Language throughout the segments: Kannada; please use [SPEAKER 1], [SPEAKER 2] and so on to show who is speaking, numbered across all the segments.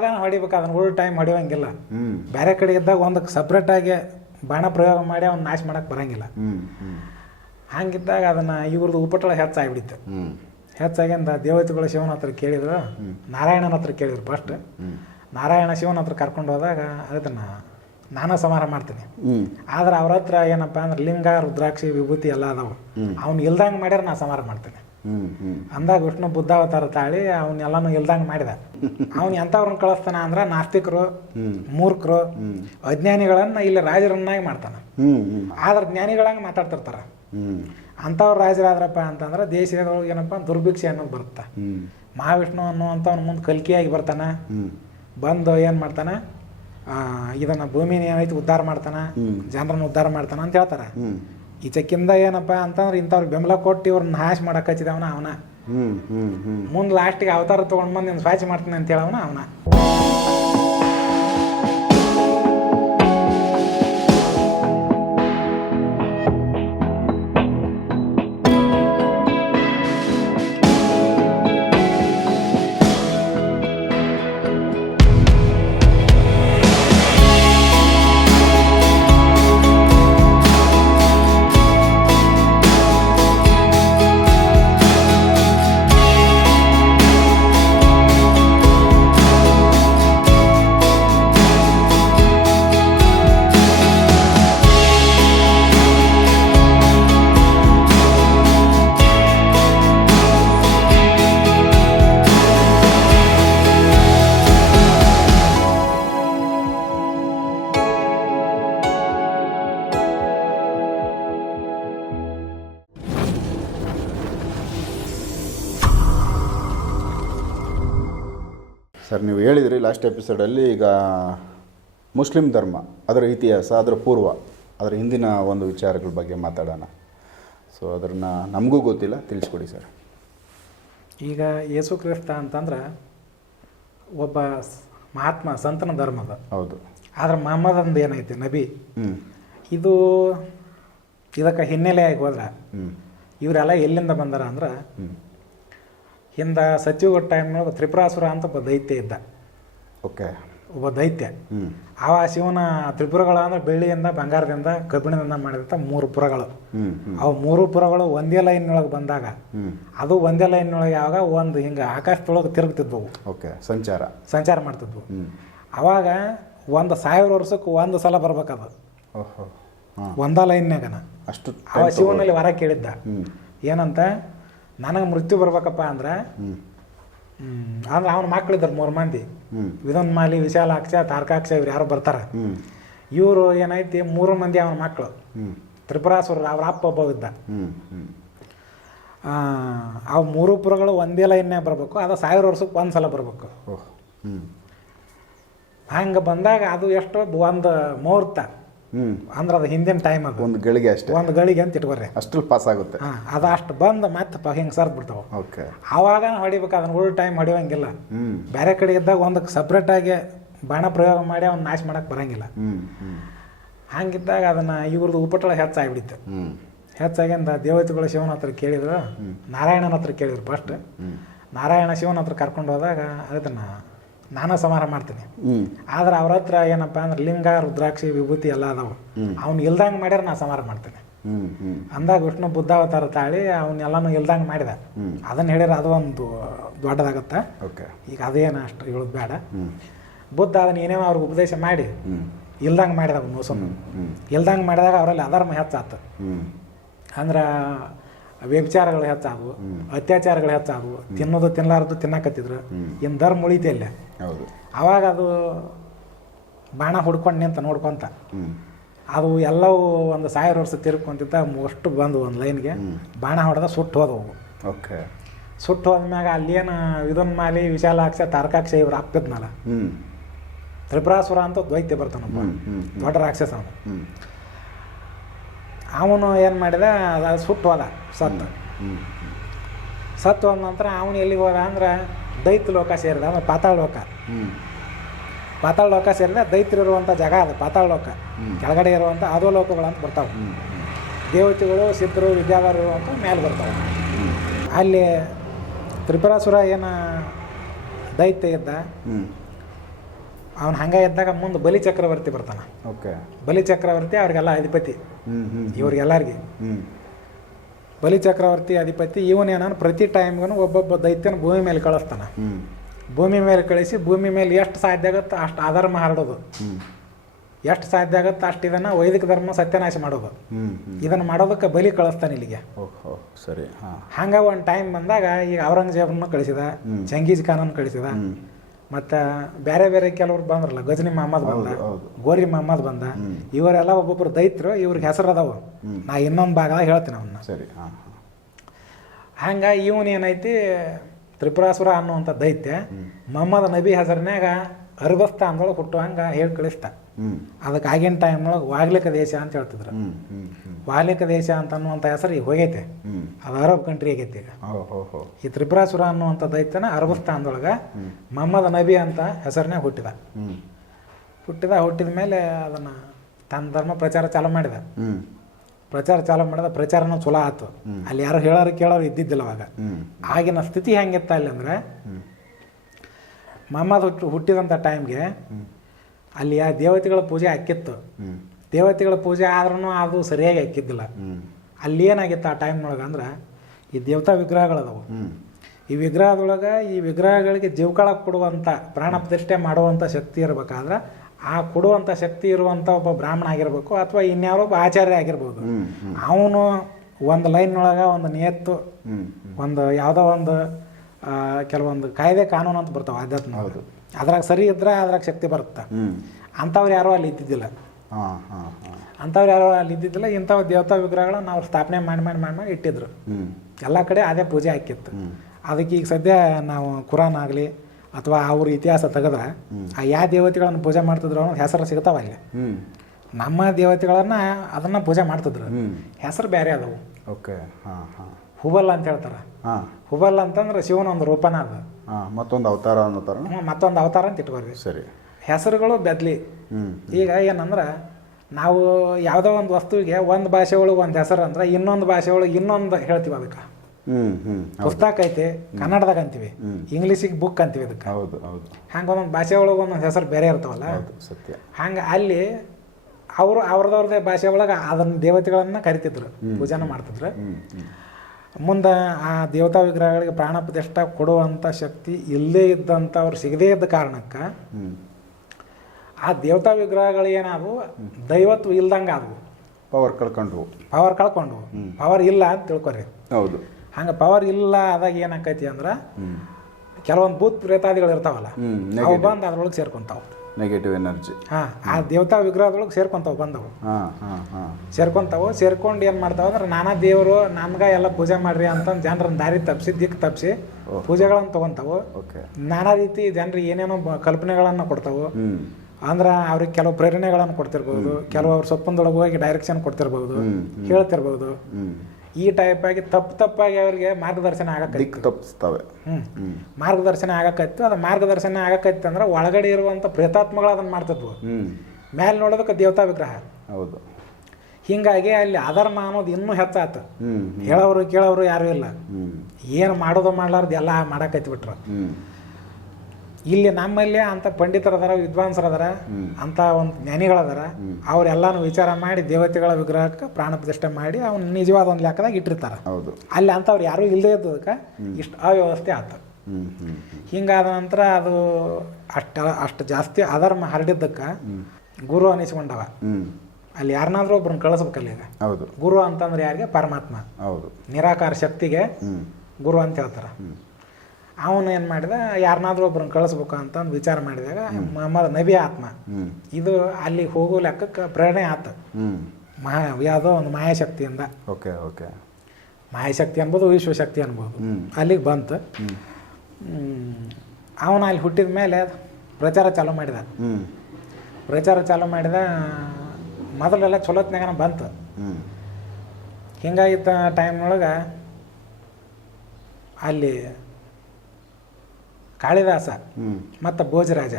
[SPEAKER 1] ಅದನ್ನ ಹೊಡಿಬೇಕು? ಅದನ್ನ ಉಳ್ ಟೈಮ್ ಹೊಡಿಯೋಂಗಿಲ್ಲ. ಬೇರೆ ಕಡೆ ಇದ್ದಾಗ ಒಂದಕ್ಕೆ ಸಪ್ರೇಟಾಗಿ ಬಾಣ ಪ್ರಯೋಗ ಮಾಡಿ ಅವ್ನ ನಾಶ ಮಾಡಕ್ಕೆ ಬರಂಗಿಲ್ಲ. ಹಂಗಿದ್ದಾಗ ಅದನ್ನ ಇವ್ರದ್ದು ಉಪಟಳ ಹೆಚ್ಚಾಗ್ಬಿಡಿತ್ತು ಹೆಚ್ಚಾಗಿಂದ ದೇವತೆಗಳ ಶಿವನ ಹತ್ರ ಕೇಳಿದ್ರು. ನಾರಾಯಣನ ಹತ್ರ ಕೇಳಿದ್ರು ಫಸ್ಟ್ ನಾರಾಯಣ ಶಿವನ ಹತ್ರ ಕರ್ಕೊಂಡು ಹೋದಾಗ ಅದನ್ನ ನಾನು ಸಂಹಾರ ಮಾಡ್ತೀನಿ. ಆದ್ರೆ ಅವ್ರ ಹತ್ರ ಏನಪ್ಪಾ ಅಂದ್ರೆ ಲಿಂಗ ರುದ್ರಾಕ್ಷಿ ವಿಭೂತಿ ಎಲ್ಲ ಅದಾವ. ಅವ್ನು ಇಲ್ದಂಗೆ ಮಾಡ್ಯಾರ ನಾ ಸಮಾರ ಮಾಡ್ತೀನಿ. ಅಂದಾಗ ವಿಷ್ಣು ಬುದ್ಧಾವತಾರ ತಾಳಿ ಅವನ್ನೆಲ್ಲಾನು ಇಲ್ದಂಗ ಮಾಡಿದ. ಅವ್ನು ಎಂಥವ್ರನ್ನ ಕಳಿಸ್ತಾನ ಅಂದ್ರ ನಾಸ್ತಿಕರು ಮೂರ್ಖರು ಅಜ್ಞಾನಿಗಳನ್ನ ಇಲ್ಲಿ ರಾಜರನ್ನಾಗಿ ಮಾಡ್ತಾನೆ. ಆದ್ರೆ ಜ್ಞಾನಿಗಳಂಗೆ ಮಾತಾಡ್ತಿರ್ತಾರ. ಅಂಥವ್ರು ರಾಜರಾದ್ರಪ್ಪ ಅಂತಂದ್ರ ದೇಶದೊಳಗೆ ಏನಪ್ಪ ದುರ್ಭಿಕ್ಷೆ ಅನ್ನೋದು ಬರುತ್ತೆ. ಮಹಾವಿಷ್ಣು ಅನ್ನುವಂಥವ್ನ ಮುಂದೆ ಕಲ್ಕಿಯಾಗಿ ಬರ್ತಾನೆ. ಬಂದು ಏನು ಮಾಡ್ತಾನೆ? ಇದನ್ನ ಭೂಮಿನ ಏನೈತಿ ಉದ್ಧಾರ ಮಾಡ್ತಾನ. ಜನರನ್ನ ಉದ್ಧಾರ ಮಾಡ್ತಾನೆ ಅಂತ ಹೇಳ್ತಾರೆ. ಈಚಕ್ಕಿಂದ ಏನಪ್ಪ ಅಂತಂದ್ರೆ ಇಂಥವ್ರು ಬೆಂಬಲ ಕೊಟ್ಟು ಇವ್ರನ್ನ ನಾಶ ಮಾಡಕ್ಕೆ ಹಚ್ಚಿದವನ ಅವನ ಮುಂದೆ ಲಾಸ್ಟಿಗೆ ಅವತಾರ ತೊಗೊಂಡು ಬಂದು ನೀನು ಸ್ವಾಚ್ ಮಾಡ್ತೀನಿ ಅಂತ ಹೇಳವನ ಅವನ.
[SPEAKER 2] ಲಾಸ್ಟ್ ಎಪಿಸೋಡಲ್ಲಿ ಈಗ ಮುಸ್ಲಿಂ ಧರ್ಮ ಅದರ ಇತಿಹಾಸ ಅದರ ಪೂರ್ವ ಅದರ ಹಿಂದಿನ ಒಂದು ವಿಚಾರಗಳ ಬಗ್ಗೆ ಮಾತಾಡೋಣ. ಸೊ ಅದನ್ನು ನಮಗೂ ಗೊತ್ತಿಲ್ಲ ತಿಳಿಸ್ಕೊಡಿ ಸರ್.
[SPEAKER 1] ಈಗ ಯೇಸು ಕ್ರಿಸ್ತ ಅಂತಂದ್ರೆ ಒಬ್ಬ ಮಹಾತ್ಮ ಸಂತನ ಧರ್ಮದ.
[SPEAKER 2] ಹೌದು.
[SPEAKER 1] ಆದ್ರೆ ಮಹಮ್ಮದಂದು ಏನೈತಿ ನಬಿ. ಇದು ಇದಕ್ಕೆ ಹಿನ್ನೆಲೆಯಾಗಿ ಹೋದ್ರೆ ಇವರೆಲ್ಲ ಎಲ್ಲಿಂದ ಬಂದಾರ ಅಂದ್ರೆ ಹಿಂದ ಸಚಿವ ಟೈಮ್ನೊಳಗೆ ತ್ರಿಪುರಾಸುರ ಅಂತ ಒಬ್ಬ ದೈತ್ಯ ಇದ್ದ.
[SPEAKER 2] ಓಕೆ.
[SPEAKER 1] ಒಬ್ಬ ದೈತ್ಯ ಅವ ಶಿವನ ತ್ರಿಪುರಗಳು ಅಂದ್ರೆ ಬೆಳ್ಳಿಯಿಂದ ಬಂಗಾರದಿಂದ ಕಬ್ಬಿಣದಿಂದ ಮಾಡಿದಂಥ ಮೂರು ಪುರಗಳು. ಅವು ಮೂರು ಪುರಗಳು ಒಂದೇ ಲೈನ್ನೊಳಗೆ ಬಂದಾಗ ಅದು ಒಂದೇ ಲೈನ್ನೊಳಗೆ ಯಾವಾಗ ಒಂದು ಹಿಂಗೆ ಆಕಾಶದೊಳಗೆ ತಿರುಗ್ತಿದ್ವು.
[SPEAKER 2] ಓಕೆ ಸಂಚಾರ.
[SPEAKER 1] ಸಂಚಾರ ಮಾಡ್ತಿದ್ವು. ಅವಾಗ ಒಂದು ಸಾವಿರ ವರ್ಷಕ್ಕೆ ಒಂದು ಸಲ ಬರ್ಬೇಕದು. ಒಂದ ಲೈನ್ನಾಗನ
[SPEAKER 2] ಅಷ್ಟು
[SPEAKER 1] ಅವ ಶಿವನಲ್ಲಿ ವರ ಕೇಳಿದ್ದ. ಏನಂತ ನನಗೆ ಮೃತ್ಯು ಬರ್ಬೇಕಪ್ಪ ಅಂದ್ರೆ ಅಂದ್ರೆ ಅವನ ಮಕ್ಳಿದ್ರು ಮೂರು ಮಂದಿ.
[SPEAKER 2] ಹ್ಞೂ
[SPEAKER 1] ವಿಧೋನ್ಮಾಲಿ ವಿಶಾಲಾಕ್ಷ ತಾರಕಾಕ್ಷ ಇವ್ರು ಯಾರು ಬರ್ತಾರೆ? ಇವರು ಏನೈತಿ ಮೂರು ಮಂದಿ ಅವನ ಮಕ್ಕಳು ತ್ರಿಪುರಾಸುರ ಅವ್ರ ಅಪ್ಪ ಒಬ್ಬ ಇದ್ದ. ಆ, ಅವು ಮೂರು ಪುರಗಳು ಒಂದೇ ಲೈನ್ನೇ ಬರಬೇಕು. ಅದು ಸಾವಿರ ವರ್ಷಕ್ಕೆ ಒಂದು ಸಲ ಬರಬೇಕು. ಹಂಗೆ ಬಂದಾಗ ಅದು ಎಷ್ಟು ಒಂದು ಮುಹೂರ್ತ. ಅಂದ್ರೆ ಅದು ಹಿಂದಿನ ಟೈಮ್ ಅದು.
[SPEAKER 2] ಒಂದು ಗಳಿಗೆ ಅಷ್ಟೇ.
[SPEAKER 1] ಒಂದು ಗಳಿಗೆ ಅಂತ ಇಟ್ಕೊರ್ರಿ.
[SPEAKER 2] ಅಷ್ಟು ಪಾಸ್ ಆಗುತ್ತೆ.
[SPEAKER 1] ಹಾಂ ಅದು ಅಷ್ಟು ಬಂದು ಮತ್ತೆ ಹಿಂಗೆ ಸರ್ದು ಬಿಡ್ತಾವೆ.
[SPEAKER 2] ಓಕೆ.
[SPEAKER 1] ಆವಾಗ ಹೊಡಿಬೇಕು ಅದನ್ನ ಉಳ್ ಟೈಮ್ ಹೊಡಿಯೋಂಗಿಲ್ಲ. ಬೇರೆ ಕಡೆ ಇದ್ದಾಗ ಒಂದಕ್ಕೆ ಸಪ್ರೇಟಾಗಿ ಬಾಣ ಪ್ರಯೋಗ ಮಾಡಿ ಅವ್ನ ನಾಶ ಮಾಡಕ್ಕೆ ಬರಂಗಿಲ್ಲ. ಹಂಗಿದ್ದಾಗ ಅದನ್ನು ಇವ್ರದ್ದು ಉಪಟಳ ಹೆಚ್ಚಾಗ್ಬಿಡಿತ್ತು ಹೆಚ್ಚಾಗಿಂದ ದೇವತೆಗಳು ಶಿವನ ಹತ್ರ ಕೇಳಿದ್ರು ನಾರಾಯಣನ ಹತ್ರ ಕೇಳಿದ್ರು ಫಸ್ಟ್ ನಾರಾಯಣ ಶಿವನ ಹತ್ರ ಕರ್ಕೊಂಡು ಹೋದಾಗ ಅದನ್ನು ನಾನಾ ಸಮಾರ ಮಾಡ್ತೀನಿ. ಆದ್ರೆ ಅವ್ರ ಹತ್ರ ಏನಪ್ಪ ಅಂದ್ರೆ ಲಿಂಗ ರುದ್ರಾಕ್ಷಿ ವಿಭೂತಿ ಎಲ್ಲ ಅದಾವು. ಅವ್ನು ಇಲ್ದಂಗೆ ಮಾಡ್ಯಾರ ನಾ ಸಮಾರ ಮಾಡ್ತೀನಿ. ಅಂದಾಗ ವಿಷ್ಣು ಬುದ್ಧಾವತಾರ ತಾಳಿ ಅವನ್ನೆಲ್ಲನೂ ಇಲ್ದಂಗೆ ಮಾಡಿದ. ಅದನ್ನ ಹೇಳಿದ್ರೆ ಅದು ಒಂದು ದೊಡ್ಡದಾಗತ್ತೆ. ಈಗ ಅದೇನು ಅಷ್ಟು ಹೇಳೋದು ಬೇಡ. ಬುದ್ಧ ಅದನ್ನ ಏನೇನೋ ಅವ್ರಿಗೆ ಉಪದೇಶ ಮಾಡಿ ಇಲ್ದಂಗ್ ಮಾಡಿದ
[SPEAKER 2] ಹ್ಞೂ
[SPEAKER 1] ಇಲ್ದಂಗೆ ಮಾಡಿದಾಗ ಅವರಲ್ಲಿ ಅಧರ್ಮ ಹೆಚ್ಚಾತು. ಅಂದ್ರೆ ವ್ಯಭಿಚಾರಗಳು ಹೆಚ್ಚಾದವು ಅತ್ಯಾಚಾರಗಳು ಹೆಚ್ಚಾದವು ತಿನ್ನೋದು ತಿನ್ನಲಾರದು ತಿನ್ನಕತ್ತಿದ್ರು ಇನ್ನು ಧರ್ಮ ಉಳಿತೆ ಇಲ್ಲ.
[SPEAKER 2] ಹೌದು.
[SPEAKER 1] ಅವಾಗ ಅದು ಬಾಣ ಹುಡ್ಕೊಂಡು ನಿಂತ ನೋಡ್ಕೊಂತ. ಅದು ಎಲ್ಲವೂ ಒಂದು ಸಾವಿರ ವರ್ಷ ತಿರ್ಕೊಂತಿದ್ದ ಅಷ್ಟು ಬಂದು ಒಂದು ಲೈನ್ಗೆ ಬಾಣ ಹೊಡೆದ ಸುಟ್ಟು ಹೋದವು.
[SPEAKER 2] ಓಕೆ.
[SPEAKER 1] ಸುಟ್ಟು ಹೋದ್ಮ್ಯಾಗ ಅಲ್ಲೇನು ಇದನ್ ಮಾಲಿ ವಿಶಾಲಾಕ್ಷ ತಾರಕಾಕ್ಷ ಇವ್ರು ಹಾಕ್ತಿದ್ನಲ್ಲ.
[SPEAKER 2] ಹ್ಞೂ
[SPEAKER 1] ತ್ರಿಪುರಾಸುರ ಅಂತ ದ್ವೈತ್ಯ ಬರ್ತಾನಪ್ಪ. ದೊಡ್ಡ ರಾಕ್ಷಸ ಅವನು. ಅವನು ಏನು ಮಾಡಿದ ಅದು ಸುಟ್ಟು ಹೋದ ಸತ್ತು. ಸತ್ತು ಹೋದ ನಂತರ ಅವನು ಎಲ್ಲಿಗೆ ಹೋದ ಅಂದ್ರೆ ದೈತ್ಯ ಲೋಕ ಸೇರಿದ ಅಂದ್ರೆ ಪಾತಾಳ ಲೋಕ. ಪಾತಾಳ ಲೋಕ ಸೇರಿದ ದೈತ್ಯರು ಇರುವಂಥ ಜಾಗ ಅದು ಪಾತಾಳ ಲೋಕ. ಕೆಳಗಡೆ ಇರುವಂಥ ಅದೋ ಲೋಕಗಳು ಅಂತ ಬರ್ತಾವೆ. ದೇವತೆಗಳು ಸಿದ್ಧರು ವಿದ್ಯಾಧರು ಅಂತ ಮೇಲೆ ಬರ್ತಾವೆ. ಅಲ್ಲಿ ತ್ರಿಪುರಾಸುರ ಏನು ದೈತ್ಯ ಇದ್ದ ಅವನು ಹಂಗೆ ಇದ್ದಾಗ ಮುಂದೆ ಬಲಿ ಚಕ್ರವರ್ತಿ ಬರ್ತಾನೆ.
[SPEAKER 2] ಓಕೆ.
[SPEAKER 1] ಬಲಿ ಚಕ್ರವರ್ತಿ ಅವ್ರಿಗೆಲ್ಲ ಅಧಿಪತಿ. ಇವ್ರಿಗೆಲ್ಲರಿಗೆ.
[SPEAKER 2] ಹ್ಞೂ
[SPEAKER 1] ಬಲಿ ಚಕ್ರವರ್ತಿ ಅಧಿಪತಿ ಇವನೇನಾನು ಪ್ರತಿ ಟೈಮ್ಗೂ ಒಬ್ಬೊಬ್ಬ ದೈತ್ಯನ ಭೂಮಿ ಮೇಲೆ ಕಳಿಸ್ತಾನೆ. ಭೂಮಿ ಮೇಲೆ ಕಳಿಸಿ ಭೂಮಿ ಮೇಲೆ ಎಷ್ಟು ಸಾಧ್ಯ ಆಗುತ್ತೆ ಅಷ್ಟು ಅಧರ್ಮ ಹರಡೋದು. ಎಷ್ಟು ಸಾಧ್ಯ ಆಗುತ್ತೆ ಅಷ್ಟು ಇದನ್ನು ವೈದಿಕ ಧರ್ಮ ಸತ್ಯನಾಶ ಮಾಡೋದು. ಇದನ್ನು ಮಾಡೋದಕ್ಕೆ ಬಲಿ ಕಳಿಸ್ತಾನೆ ಇಲ್ಲಿಗೆ.
[SPEAKER 2] ಸರಿ
[SPEAKER 1] ಹಂಗೆ ಒಂದು ಟೈಮ್ ಬಂದಾಗ ಈಗ ಔರಂಗಜೇಬನ್ನು ಕಳಿಸಿದ. ಚಂಗೀಜ್ ಖಾನನ್ನು ಕಳಿಸಿದ ಮತ್ತು ಬೇರೆ ಬೇರೆ ಕೆಲವ್ರು ಬಂದ್ರಲ್ಲ ಗಜನಿ ಮಹಮ್ಮದ್ ಬಂದ. ಗೋರಿ ಮಹಮ್ಮದ್ ಬಂದ. ಇವರೆಲ್ಲ ಒಬ್ಬೊಬ್ರು ದೈತ್ರು ಇವ್ರಿಗೆ ಹೆಸರು ಅದಾವ. ನಾ ಇನ್ನೊಂದು ಭಾಗದಾಗ ಹೇಳ್ತೀನಿ ಅವನ್ನ
[SPEAKER 2] ಸರಿ
[SPEAKER 1] ಹಂಗೆ ಇವನ್ ಏನೈತಿ ತ್ರಿಪುರಾಸುರ ಅನ್ನುವಂಥ ದೈತ್ಯ ಮಹಮ್ಮದ್ ನಬಿ ಹೆಸರಿನಾಗ ಅರ್ಬಸ್ತ ಅಂದೊಳಗೆ ಹುಟ್ಟು ಹಂಗೆ ಹೇಳಿ ಕಳಿಸ್ತ ಅದಕ್ಕೆ ಆಗಿನ ಟೈಮ್ ಟೈಮ್ನೊಳಗೆ ವಾಗ್ಲಿಕ ದೇಶ ಅಂತ ಹೇಳ್ತಿದ್ರು. ವಾಗ್ಲಿಕ ದೇಶ ಅಂತ ಅನ್ನುವಂಥ ಹೆಸರು ಈಗ ಹೋಗೈತೆ. ಅದು ಅರಬ್ ಕಂಟ್ರಿ ಆಗೈತೆ ಈಗ. ಈ ತ್ರಿಪುರಾಸುರ ಅನ್ನುವಂಥ ದೈತ್ಯನ ಅರಬಸ್ತಾನದೊಳಗೆ ಮೊಹಮ್ಮದ್ ನಬಿ ಅಂತ ಹೆಸರನ್ನೇ ಹುಟ್ಟಿದ. ಹುಟ್ಟಿದ ಹುಟ್ಟಿದ ಮೇಲೆ ಅದನ್ನು ತನ್ನ ಧರ್ಮ ಪ್ರಚಾರ ಚಾಲೂ ಮಾಡಿದ. ಪ್ರಚಾರ ಚಾಲೂ ಮಾಡಿದ ಪ್ರಚಾರನೂ ಚಲೋ ಆಯ್ತು ಅಲ್ಲಿ ಯಾರು ಹೇಳೋರು ಕೇಳೋರು ಇದ್ದಿದ್ದಿಲ್ಲ ಅವಾಗ. ಆಗಿನ ಸ್ಥಿತಿ ಹೆಂಗಿತ್ತ ಅಲ್ಲಿ ಅಂದರೆ ಮೊಹಮ್ಮದ್ ಹುಟ್ಟು ಹುಟ್ಟಿದಂಥ ಟೈಮ್ಗೆ ಅಲ್ಲಿ ಆ ದೇವತೆಗಳ ಪೂಜೆ
[SPEAKER 2] ಹಾಕಿತ್ತು.
[SPEAKER 1] ದೇವತೆಗಳ ಪೂಜೆ ಆದ್ರೂ ಅದು ಸರಿಯಾಗಿ
[SPEAKER 2] ಹಾಕಿದ್ದಿಲ್ಲ.
[SPEAKER 1] ಅಲ್ಲಿ ಏನಾಗಿತ್ತು ಆ ಟೈಮ್ನೊಳಗೆ ಅಂದ್ರೆ ಈ ದೇವತಾ ವಿಗ್ರಹಗಳದಾವು. ಈ ವಿಗ್ರಹದೊಳಗೆ ಈ ವಿಗ್ರಹಗಳಿಗೆ ಜೀವಕಾಳ ಕೊಡುವಂಥ ಪ್ರಾಣ ಪ್ರತಿಷ್ಠೆ ಮಾಡುವಂಥ ಶಕ್ತಿ ಇರಬೇಕಾದ್ರೆ ಆ ಕೊಡುವಂಥ ಶಕ್ತಿ ಇರುವಂಥ ಒಬ್ಬ ಬ್ರಾಹ್ಮಣ ಆಗಿರಬೇಕು ಅಥವಾ ಇನ್ಯಾರೋ ಒಬ್ಬ ಆಚಾರ್ಯ ಆಗಿರ್ಬೋದು. ಅವನು ಒಂದು ಲೈನ್ನೊಳಗೆ ಒಂದು ನಿಯತ್ತು ಒಂದು ಯಾವುದೋ ಒಂದು ಕೆಲವೊಂದು ಕಾಯ್ದೆ ಕಾನೂನು ಅಂತ ಬರ್ತಾವೆ ಆಧ್ಯಾತ್ಮ
[SPEAKER 2] ಹೌದು.
[SPEAKER 1] ಅದ್ರಾಗ ಸರಿ ಇದ್ರೆ ಅದ್ರಾಗ ಶಕ್ತಿ ಬರುತ್ತೆ? ಅಂಥವ್ರು ಯಾರು ಅಲ್ಲಿ ಇದ್ದಿದ್ದಿಲ್ಲ. ಅಂಥವ್ರು ಯಾರೋ ಅಲ್ಲಿ ಇದ್ದಿದ್ದಿಲ್ಲ ಇಂಥವು ದೇವತಾ ವಿಗ್ರಹಗಳನ್ನ ಅವ್ರು ಸ್ಥಾಪನೆ ಮಾಡಿ ಮಾಡಿ ಮಾಡಿ ಮಾಡಿ ಇಟ್ಟಿದ್ರು. ಎಲ್ಲ ಕಡೆ ಅದೇ ಪೂಜೆ
[SPEAKER 2] ಹಾಕಿತ್ತು.
[SPEAKER 1] ಅದಕ್ಕೆ ಈಗ ಸದ್ಯ ನಾವು ಕುರಾನ್ ಆಗಲಿ ಅಥವಾ ಅವ್ರ ಇತಿಹಾಸ ತೆಗೆದ್ರೆ ಆ ಯಾವ ದೇವತೆಗಳನ್ನು ಪೂಜೆ ಮಾಡ್ತಿದ್ರು ಅನ್ನೋ ಹೆಸರು ಸಿಗ್ತಾವ ಅಲ್ಲಿ. ನಮ್ಮ ದೇವತೆಗಳನ್ನ ಅದನ್ನ ಪೂಜೆ ಮಾಡ್ತಿದ್ರು. ಹೆಸರು ಬೇರೆ ಅದಾವು.
[SPEAKER 2] ಓಕೆ ಹಾಂ ಹಾಂ.
[SPEAKER 1] ಹುಬಲ್ ಅಂತ ಹೇಳ್ತಾರೆ. ಹುಬಲ್ ಅಂತಂದ್ರೆ ಶಿವನ ಒಂದು ರೂಪನ ಅದು.
[SPEAKER 2] ಹಾಂ ಮತ್ತೊಂದು ಅವತಾರ
[SPEAKER 1] ಅನ್ನೋತಾರ ಮತ್ತೊಂದು ಅವತಾರ ಅಂತ ಇಟ್ಕೋರಿ
[SPEAKER 2] ಸರಿ.
[SPEAKER 1] ಹೆಸರುಗಳು ಬದ್ಲಿ. ಈಗ ಏನಂದ್ರೆ ನಾವು ಯಾವುದೋ ಒಂದು ವಸ್ತುವಿಗೆ ಒಂದು ಭಾಷೆ ಒಳಗೆ ಒಂದು ಹೆಸರು ಅಂದ್ರೆ ಇನ್ನೊಂದು ಭಾಷೆ ಒಳಗೆ ಇನ್ನೊಂದು ಹೇಳ್ತೀವಿ ಅದಕ್ಕೆ. ಪುಸ್ತಕ ಐತಿ ಕನ್ನಡದಾಗ ಅಂತೀವಿ. ಇಂಗ್ಲೀಷಿಗೆ ಬುಕ್ ಅಂತೀವಿ ಅದಕ್ಕೆ.
[SPEAKER 2] ಹೌದು ಹೌದು.
[SPEAKER 1] ಹಂಗೆ ಒಂದೊಂದು ಭಾಷೆ ಒಳಗೆ ಒಂದೊಂದು ಹೆಸರು ಬೇರೆ ಇರ್ತಾವಲ್ಲ.
[SPEAKER 2] ಸತ್ಯ.
[SPEAKER 1] ಹಂಗೆ ಅಲ್ಲಿ ಅವರು ಅವ್ರದವ್ರದೇ ಭಾಷೆ ಒಳಗೆ ಅದನ್ನ ದೇವತೆಗಳನ್ನ ಕರಿತಿದ್ರು ಪೂಜಾನ ಮಾಡ್ತಿದ್ರು. ಮುಂದೆ ಆ ದೇವತಾ ವಿಗ್ರಹಗಳಿಗೆ ಪ್ರಾಣ ಪ್ರತಿಷ್ಠೆ ಕೊಡುವಂಥ ಶಕ್ತಿ ಇಲ್ಲದೇ ಇದ್ದಂಥ ಅವ್ರು ಸಿಗದೇ ಇದ್ದ ಕಾರಣಕ್ಕೆ ಆ ದೇವತಾ ವಿಗ್ರಹಗಳು ಏನಾದವು? ದೈವತ್ವ ಇಲ್ದಂಗೆ ಆದವು.
[SPEAKER 2] ಪವರ್ ಕಳ್ಕೊಂಡ್ವು.
[SPEAKER 1] ಪವರ್ ಕಳ್ಕೊಂಡು ಪವರ್ ಇಲ್ಲ ಅಂತ ತಿಳ್ಕೊರಿ.
[SPEAKER 2] ಹೌದು.
[SPEAKER 1] ಹಂಗೆ ಪವರ್ ಇಲ್ಲ ಆದಾಗ ಏನಾಕೈತಿ ಅಂದ್ರೆ ಕೆಲವೊಂದು ಭೂತ್ ಪ್ರೇತಾದಿಗಳು ಇರ್ತಾವಲ್ಲ ಅವು ಬಂದು ಅದ್ರೊಳಗೆ ಸೇರ್ಕೊಂತಾವ.
[SPEAKER 2] ನೆಗೆಟಿವ್ ಎನರ್ಜಿ
[SPEAKER 1] ಹಾಂ ಆ ದೇವತಾ ವಿಗ್ರಹದೊಳಗೆ ಸೇರ್ಕೊಂತಾವ ಬಂದವು.
[SPEAKER 2] ಹಾಂ ಹಾಂ ಹಾಂ.
[SPEAKER 1] ಸೇರ್ಕೊಂತಾವು ಸೇರ್ಕೊಂಡು ಏನು ಮಾಡ್ತಾವ ಅಂದ್ರೆ ನಾನಾ ದೇವರು ನನ್ಗೆ ಎಲ್ಲ ಪೂಜೆ ಮಾಡ್ರಿ ಅಂತ ಜನರನ್ನ ದಾರಿ ತಪ್ಪಿಸಿ ದಿಕ್ಕು ತಪ್ಪಿಸಿ ಪೂಜೆಗಳನ್ನು ತಗೊಂತಾವು.
[SPEAKER 2] ಓಕೆ.
[SPEAKER 1] ನಾನಾ ರೀತಿ ಜನರಿಗೆ ಏನೇನೋ ಕಲ್ಪನೆಗಳನ್ನು ಕೊಡ್ತಾವು. ಅಂದ್ರೆ ಅವ್ರಿಗೆ ಕೆಲವು ಪ್ರೇರಣೆಗಳನ್ನು ಕೊಡ್ತಿರ್ಬೋದು ಕೆಲವು ಅವ್ರ ಸೊಪ್ಪಂದೊಳಗೆ ಹೋಗಿ ಡೈರೆಕ್ಷನ್ ಕೊಡ್ತಿರ್ಬೋದು ಹೇಳ್ತಿರ್ಬೋದು. ಈ ಟೈಪ್ ಆಗಿ ತಪ್ಪು ತಪ್ಪಾಗಿ ಅವರಿಗೆ ಮಾರ್ಗದರ್ಶನ ಆಗಕ್ಕೆ
[SPEAKER 2] ತಪ್ಪಿಸ್ತವೆ.
[SPEAKER 1] ಹ್ಞೂ ಮಾರ್ಗದರ್ಶನ ಆಗಕ್ಕೈತು ಅದು ಮಾರ್ಗದರ್ಶನ ಆಗಕ್ಕೈತೆ ಅಂದ್ರೆ ಒಳಗಡೆ ಇರುವಂಥ ಪ್ರೇತಾತ್ಮಗಳು ಅದನ್ನ ಮಾಡ್ತಿದ್ವು.
[SPEAKER 2] ಮ್ಯಾಲೆ
[SPEAKER 1] ಮೇಲೆ ನೋಡೋದಕ್ಕೆ ದೇವತಾ ವಿಗ್ರಹ.
[SPEAKER 2] ಹೌದು.
[SPEAKER 1] ಹಿಂಗಾಗಿ ಅಲ್ಲಿ ಅಧರ್ಮ ಅನ್ನೋದು ಇನ್ನೂ ಹೆಚ್ಚಾತು. ಹೇಳೋರು ಕೇಳೋರು ಯಾರೂ ಇಲ್ಲ. ಏನು ಮಾಡೋದು ಮಾಡ್ಲಾರ್ದು ಎಲ್ಲ ಮಾಡಕ್ಕೈತಿ ಬಿಟ್ರು. ಇಲ್ಲಿ ನಮ್ಮಲ್ಲಿ ಅಂತ ಪಂಡಿತರದಾರ ವಿದ್ವಾಂಸರದಾರ ಅಂತ ಒಂದು ಜ್ಞಾನಿಗಳದಾರ ಅವರೆಲ್ಲಾನು ವಿಚಾರ ಮಾಡಿ ದೇವತೆಗಳ ವಿಗ್ರಹಕ್ಕೆ ಪ್ರಾಣ ಪ್ರತಿಷ್ಠೆ ಮಾಡಿ ಅವ್ನ ನಿಜವಾದ ಒಂದು ಲೆಕ್ಕದಾಗ ಇಟ್ಟಿರ್ತಾರೆ.
[SPEAKER 2] ಹೌದು.
[SPEAKER 1] ಅಲ್ಲಿ ಅಂಥವ್ರು ಯಾರು ಇಲ್ಲದೇ ಇದ್ದದಕ್ಕೆ ಇಷ್ಟು ಅವ್ಯವಸ್ಥೆ ಆತ. ಹಿಂಗಾದ ನಂತರ ಅದು ಅಷ್ಟ ಅಷ್ಟು ಜಾಸ್ತಿ ಅಧರ್ಮ ಹರಡಿದ್ದಕ್ಕೆ ಗುರು ಅನಿಸ್ಕೊಂಡವ. ಅಲ್ಲಿ ಯಾರನ್ನಾದ್ರೂ ಒಬ್ರನ್ನ ಕಳಿಸ್ಬೇಕಲ್ಲ ಈಗ.
[SPEAKER 2] ಹೌದು.
[SPEAKER 1] ಗುರು ಅಂತಂದ್ರೆ ಯಾರಿಗೆ? ಪರಮಾತ್ಮ.
[SPEAKER 2] ಹೌದು.
[SPEAKER 1] ನಿರಾಕಾರ ಶಕ್ತಿಗೆ ಗುರು ಅಂತ ಹೇಳ್ತಾರೆ. ಅವನು ಏನು ಮಾಡಿದ ಯಾರನ್ನಾದ್ರೂ ಒಬ್ರನ್ನ ಕಳಿಸ್ಬೇಕು ಅಂತ ಒಂದು ವಿಚಾರ ಮಾಡಿದಾಗ ಮೊಹಮ್ಮದ್ ನಬಿ ಆತ್ಮ. ಇದು ಅಲ್ಲಿ ಹೋಗೋ ಲೆಕ್ಕಕ್ಕೆ ಪ್ರೇರಣೆ ಆತ. ಮಹಾ ಯಾವುದೋ ಒಂದು ಮಾಯಾಶಕ್ತಿಯಿಂದ.
[SPEAKER 2] Okay okay.
[SPEAKER 1] ಮಾಯಾಶಕ್ತಿ ಅನ್ಬೋದು ವಿಶ್ವಶಕ್ತಿ ಅನ್ಬೋದು. ಅಲ್ಲಿಗೆ ಬಂತು. ಅವನು ಅಲ್ಲಿ ಹುಟ್ಟಿದ ಮೇಲೆ ಪ್ರಚಾರ ಚಾಲೂ ಮಾಡಿದ. ಪ್ರಚಾರ ಚಾಲೂ ಮಾಡಿದ ಮೊದಲೆಲ್ಲ ಚಲೋತ್ನಾಗನ ಬಂತು.
[SPEAKER 2] ಹಿಂಗಾಗಿತ್ತು
[SPEAKER 1] ಹಿಂಗಾಗಿದ್ದ ಟೈಮ್ನೊಳಗೆ ಅಲ್ಲಿ ಕಾಳಿದಾಸ ಮತ್ತು ಭೋಜರಾಜ.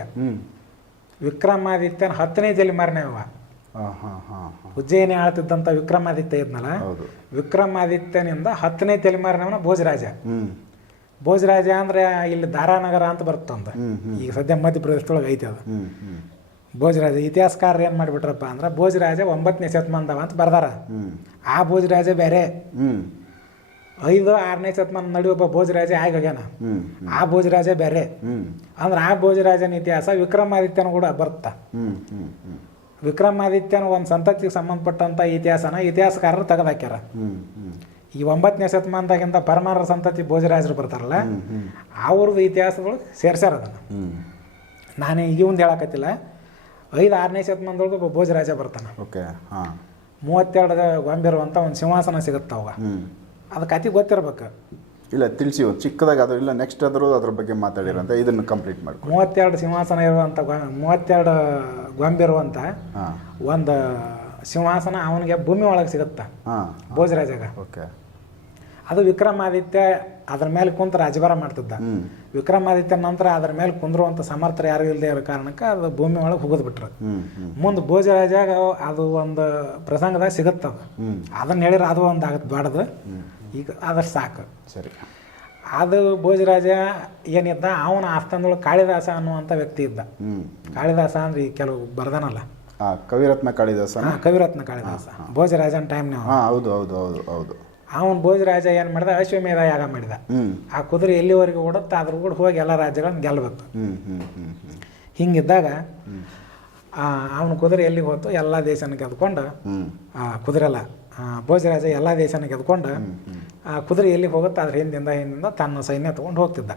[SPEAKER 1] ವಿಕ್ರಮಾದಿತ್ಯನ ಹತ್ತನೇ
[SPEAKER 2] ಜಲಿಮಾರನೇವ
[SPEAKER 1] ಉಜ್ಜಯಿನಿ ಆಳ್ತಿದ್ದಂಥ ವಿಕ್ರಮಾದಿತ್ಯ ಇದ್ನಲ್ಲ? ವಿಕ್ರಮಾದಿತ್ಯನಿಂದ ಹತ್ತನೇ ತಲೆಮಾರಿನವನ ಭೋಜರಾಜ. ಭೋಜರಾಜ ಅಂದ್ರೆ ಇಲ್ಲಿ ದಾರಾನಗರ ಅಂತ ಬರುತ್ತಂದ
[SPEAKER 2] ಹ್ಮ್,
[SPEAKER 1] ಈಗ ಸದ್ಯ ಮಧ್ಯಪ್ರದೇಶದೊಳಗೆ ಐತೆ ಅದು. ಭೋಜರಾಜ ಇತಿಹಾಸಕಾರರು ಏನು ಮಾಡಿಬಿಟ್ರಪ್ಪ ಅಂದ್ರೆ ಭೋಜರಾಜ ಒಂಬತ್ತನೇ ಶತಮಾನದವ ಅಂತ ಬರ್ದಾರ. ಆ ಭೋಜರಾಜ ಬೇರೆ. ಐದು ಆರನೇ ಶತಮಾನ ನಡಿ ಒಬ್ಬ ಭೋಜರಾಜ ಆಗೋಗ್ಯಾನ ಆ ಭೋಜರಾಜ ಬೇರೆ. ಅಂದ್ರೆ ಆ ಭೋಜರಾಜನ ಇತಿಹಾಸ ವಿಕ್ರಮಾದಿತ್ಯನ ಕೂಡ
[SPEAKER 2] ಹ್ಞೂ
[SPEAKER 1] ವಿಕ್ರಮಾದಿತ್ಯನ ಒಂದು ಸಂತತಿಗೆ ಸಂಬಂಧಪಟ್ಟಂಥ ಇತಿಹಾಸನ ಇತಿಹಾಸಕಾರರು ತೆಗೆದಾಕ್ಯಾರ. ಈ ಒಂಬತ್ತನೇ ಶತಮಾನದಾಗಿಂದ ಪರಮಾರ ಸಂತತಿ ಭೋಜರಾಜರು ಬರ್ತಾರಲ್ಲ ಅವ್ರದ್ದು ಇತಿಹಾಸದೊಳಗೆ ಸೇರ್ಸ್ಯಾರ ಅದನ್ನು. ನಾನು ಈಗ ಒಂದು ಹೇಳಕತ್ತಿಲ್ಲ. ಐದು ಆರನೇ ಶತಮಾನದೊಳಗೆ ಒಬ್ಬ ಭೋಜರಾಜ ಬರ್ತಾನೆ.
[SPEAKER 2] ಓಕೆ
[SPEAKER 1] ಮೂವತ್ತೆರಡು ಗೊಂಬಿರುವಂಥ ಒಂದು ಸಿಂಹಾಸನ ಸಿಗುತ್ತೆ ಅವಾಗ. ಅದು ಕತೆ ಗೊತ್ತಿರ್ಬೇಕು.
[SPEAKER 2] ಇಲ್ಲ ತಿಳಿಸಿ ಒಂದು ಚಿಕ್ಕದಾಗಿ ಅದು ಇಲ್ಲ ನೆಕ್ಸ್ಟ್ ಆದರೂ ಅದ್ರ ಬಗ್ಗೆ ಮಾತಾಡಿರಂತ ಇದನ್ನು ಕಂಪ್ಲೀಟ್ ಮಾಡಿ
[SPEAKER 1] ಮೂವತ್ತೆರಡು ಸಿಂಹಾಸನ ಇರುವಂಥ ಮೂವತ್ತೆರಡು ಗೊಂಬಿರುವಂಥ ಒಂದು ಸಿಂಹಾಸನ ಅವನಿಗೆ ಭೂಮಿ ಒಳಗೆ ಸಿಗುತ್ತೆ? ಭೋಜರಾಜಾಗ.
[SPEAKER 2] ಓಕೆ.
[SPEAKER 1] ಅದು ವಿಕ್ರಮಾದಿತ್ಯ ಅದ್ರ ಮೇಲೆ ಕುಂತ ರಾಜಭಾರ ಮಾಡ್ತಿದ್ದ. ವಿಕ್ರಮಾದಿತ್ಯ ನಂತರ ಅದ್ರ ಮೇಲೆ ಕುಂದ್ರುವಂಥ ಸಮರ್ಥರು ಯಾರು ಇಲ್ಲದೆ ಇರೋ ಕಾರಣಕ್ಕೆ ಅದು ಭೂಮಿ ಒಳಗೆ ಹೋಗೋದು ಬಿಟ್ರು.
[SPEAKER 2] ಹ್ಞೂ ಹ್ಞೂ
[SPEAKER 1] ಮುಂದೆ ಭೋಜರಾಜಾಗ ಅದು ಒಂದು ಪ್ರಸಂಗದಾಗ ಸಿಗುತ್ತದ. ಅದನ್ನ ಹೇಳಿದ್ರೆ ಅದು ಒಂದು ಆಗತ್ತೆ ಬಾಡ್ದು. ಈಗ ಅದ್ರ ಸಾಕು.
[SPEAKER 2] ಸರಿ.
[SPEAKER 1] ಅದು ಭೋಜರಾಜ ಏನಿದ್ದ ಅವನ ಆಸ್ಥಾನದೊಳಗೆ ಕಾಳಿದಾಸ ಅನ್ನುವಂಥ ವ್ಯಕ್ತಿ ಇದ್ದ. ಕಾಳಿದಾಸ ಅಂದ್ರೆ ಈ ಕೆಲವು ಬರ್ದನಲ್ಲ?
[SPEAKER 2] ಕವಿರತ್ನ
[SPEAKER 1] ಕಾಳಿದಾಸ ಕವಿರತ್ನ ಕಾಳಿದಾಸ. ಭೋಜರಾಜನ
[SPEAKER 2] ಹಾಂ ಹೌದು ಹೌದು ಹೌದು ಹೌದು.
[SPEAKER 1] ಅವನು ಭೋಜರಾಜ ಏನು ಮಾಡಿದ ಅಶ್ವಮೇಧ ಯಾಗ ಮಾಡಿದ. ಆ ಕುದುರೆ ಎಲ್ಲಿವರೆಗೂ ಓಡುತ್ತೆ ಅದ್ರ ಕೂಡ ಹೋಗಿ ಎಲ್ಲ ರಾಜ್ಯಗಳನ್ನು ಗೆಲ್ಲಬೇಕು ಹಿಂಗಿದ್ದಾಗ ಅವನ ಕುದುರೆ ಎಲ್ಲಿಗೆ ಹೋತು ಎಲ್ಲ ದೇಶನ ಗೆದ್ಕೊಂಡು
[SPEAKER 2] ಹ್ಞೂ
[SPEAKER 1] ಆ, ಕುದುರೆ ಅಲ್ಲ ಆ, ಭೋಜರಾಜ ಎಲ್ಲ ದೇಶನ ಗೆದ್ಕೊಂಡು ಆ ಕುದುರೆ ಎಲ್ಲಿ ಹೋಗುತ್ತೆ ಅದ್ರ ಹಿಂದಿಂದ ಹಿಂದಿಂದ ತನ್ನ ಸೈನ್ಯ ತಗೊಂಡು ಹೋಗ್ತಿದ್ದ.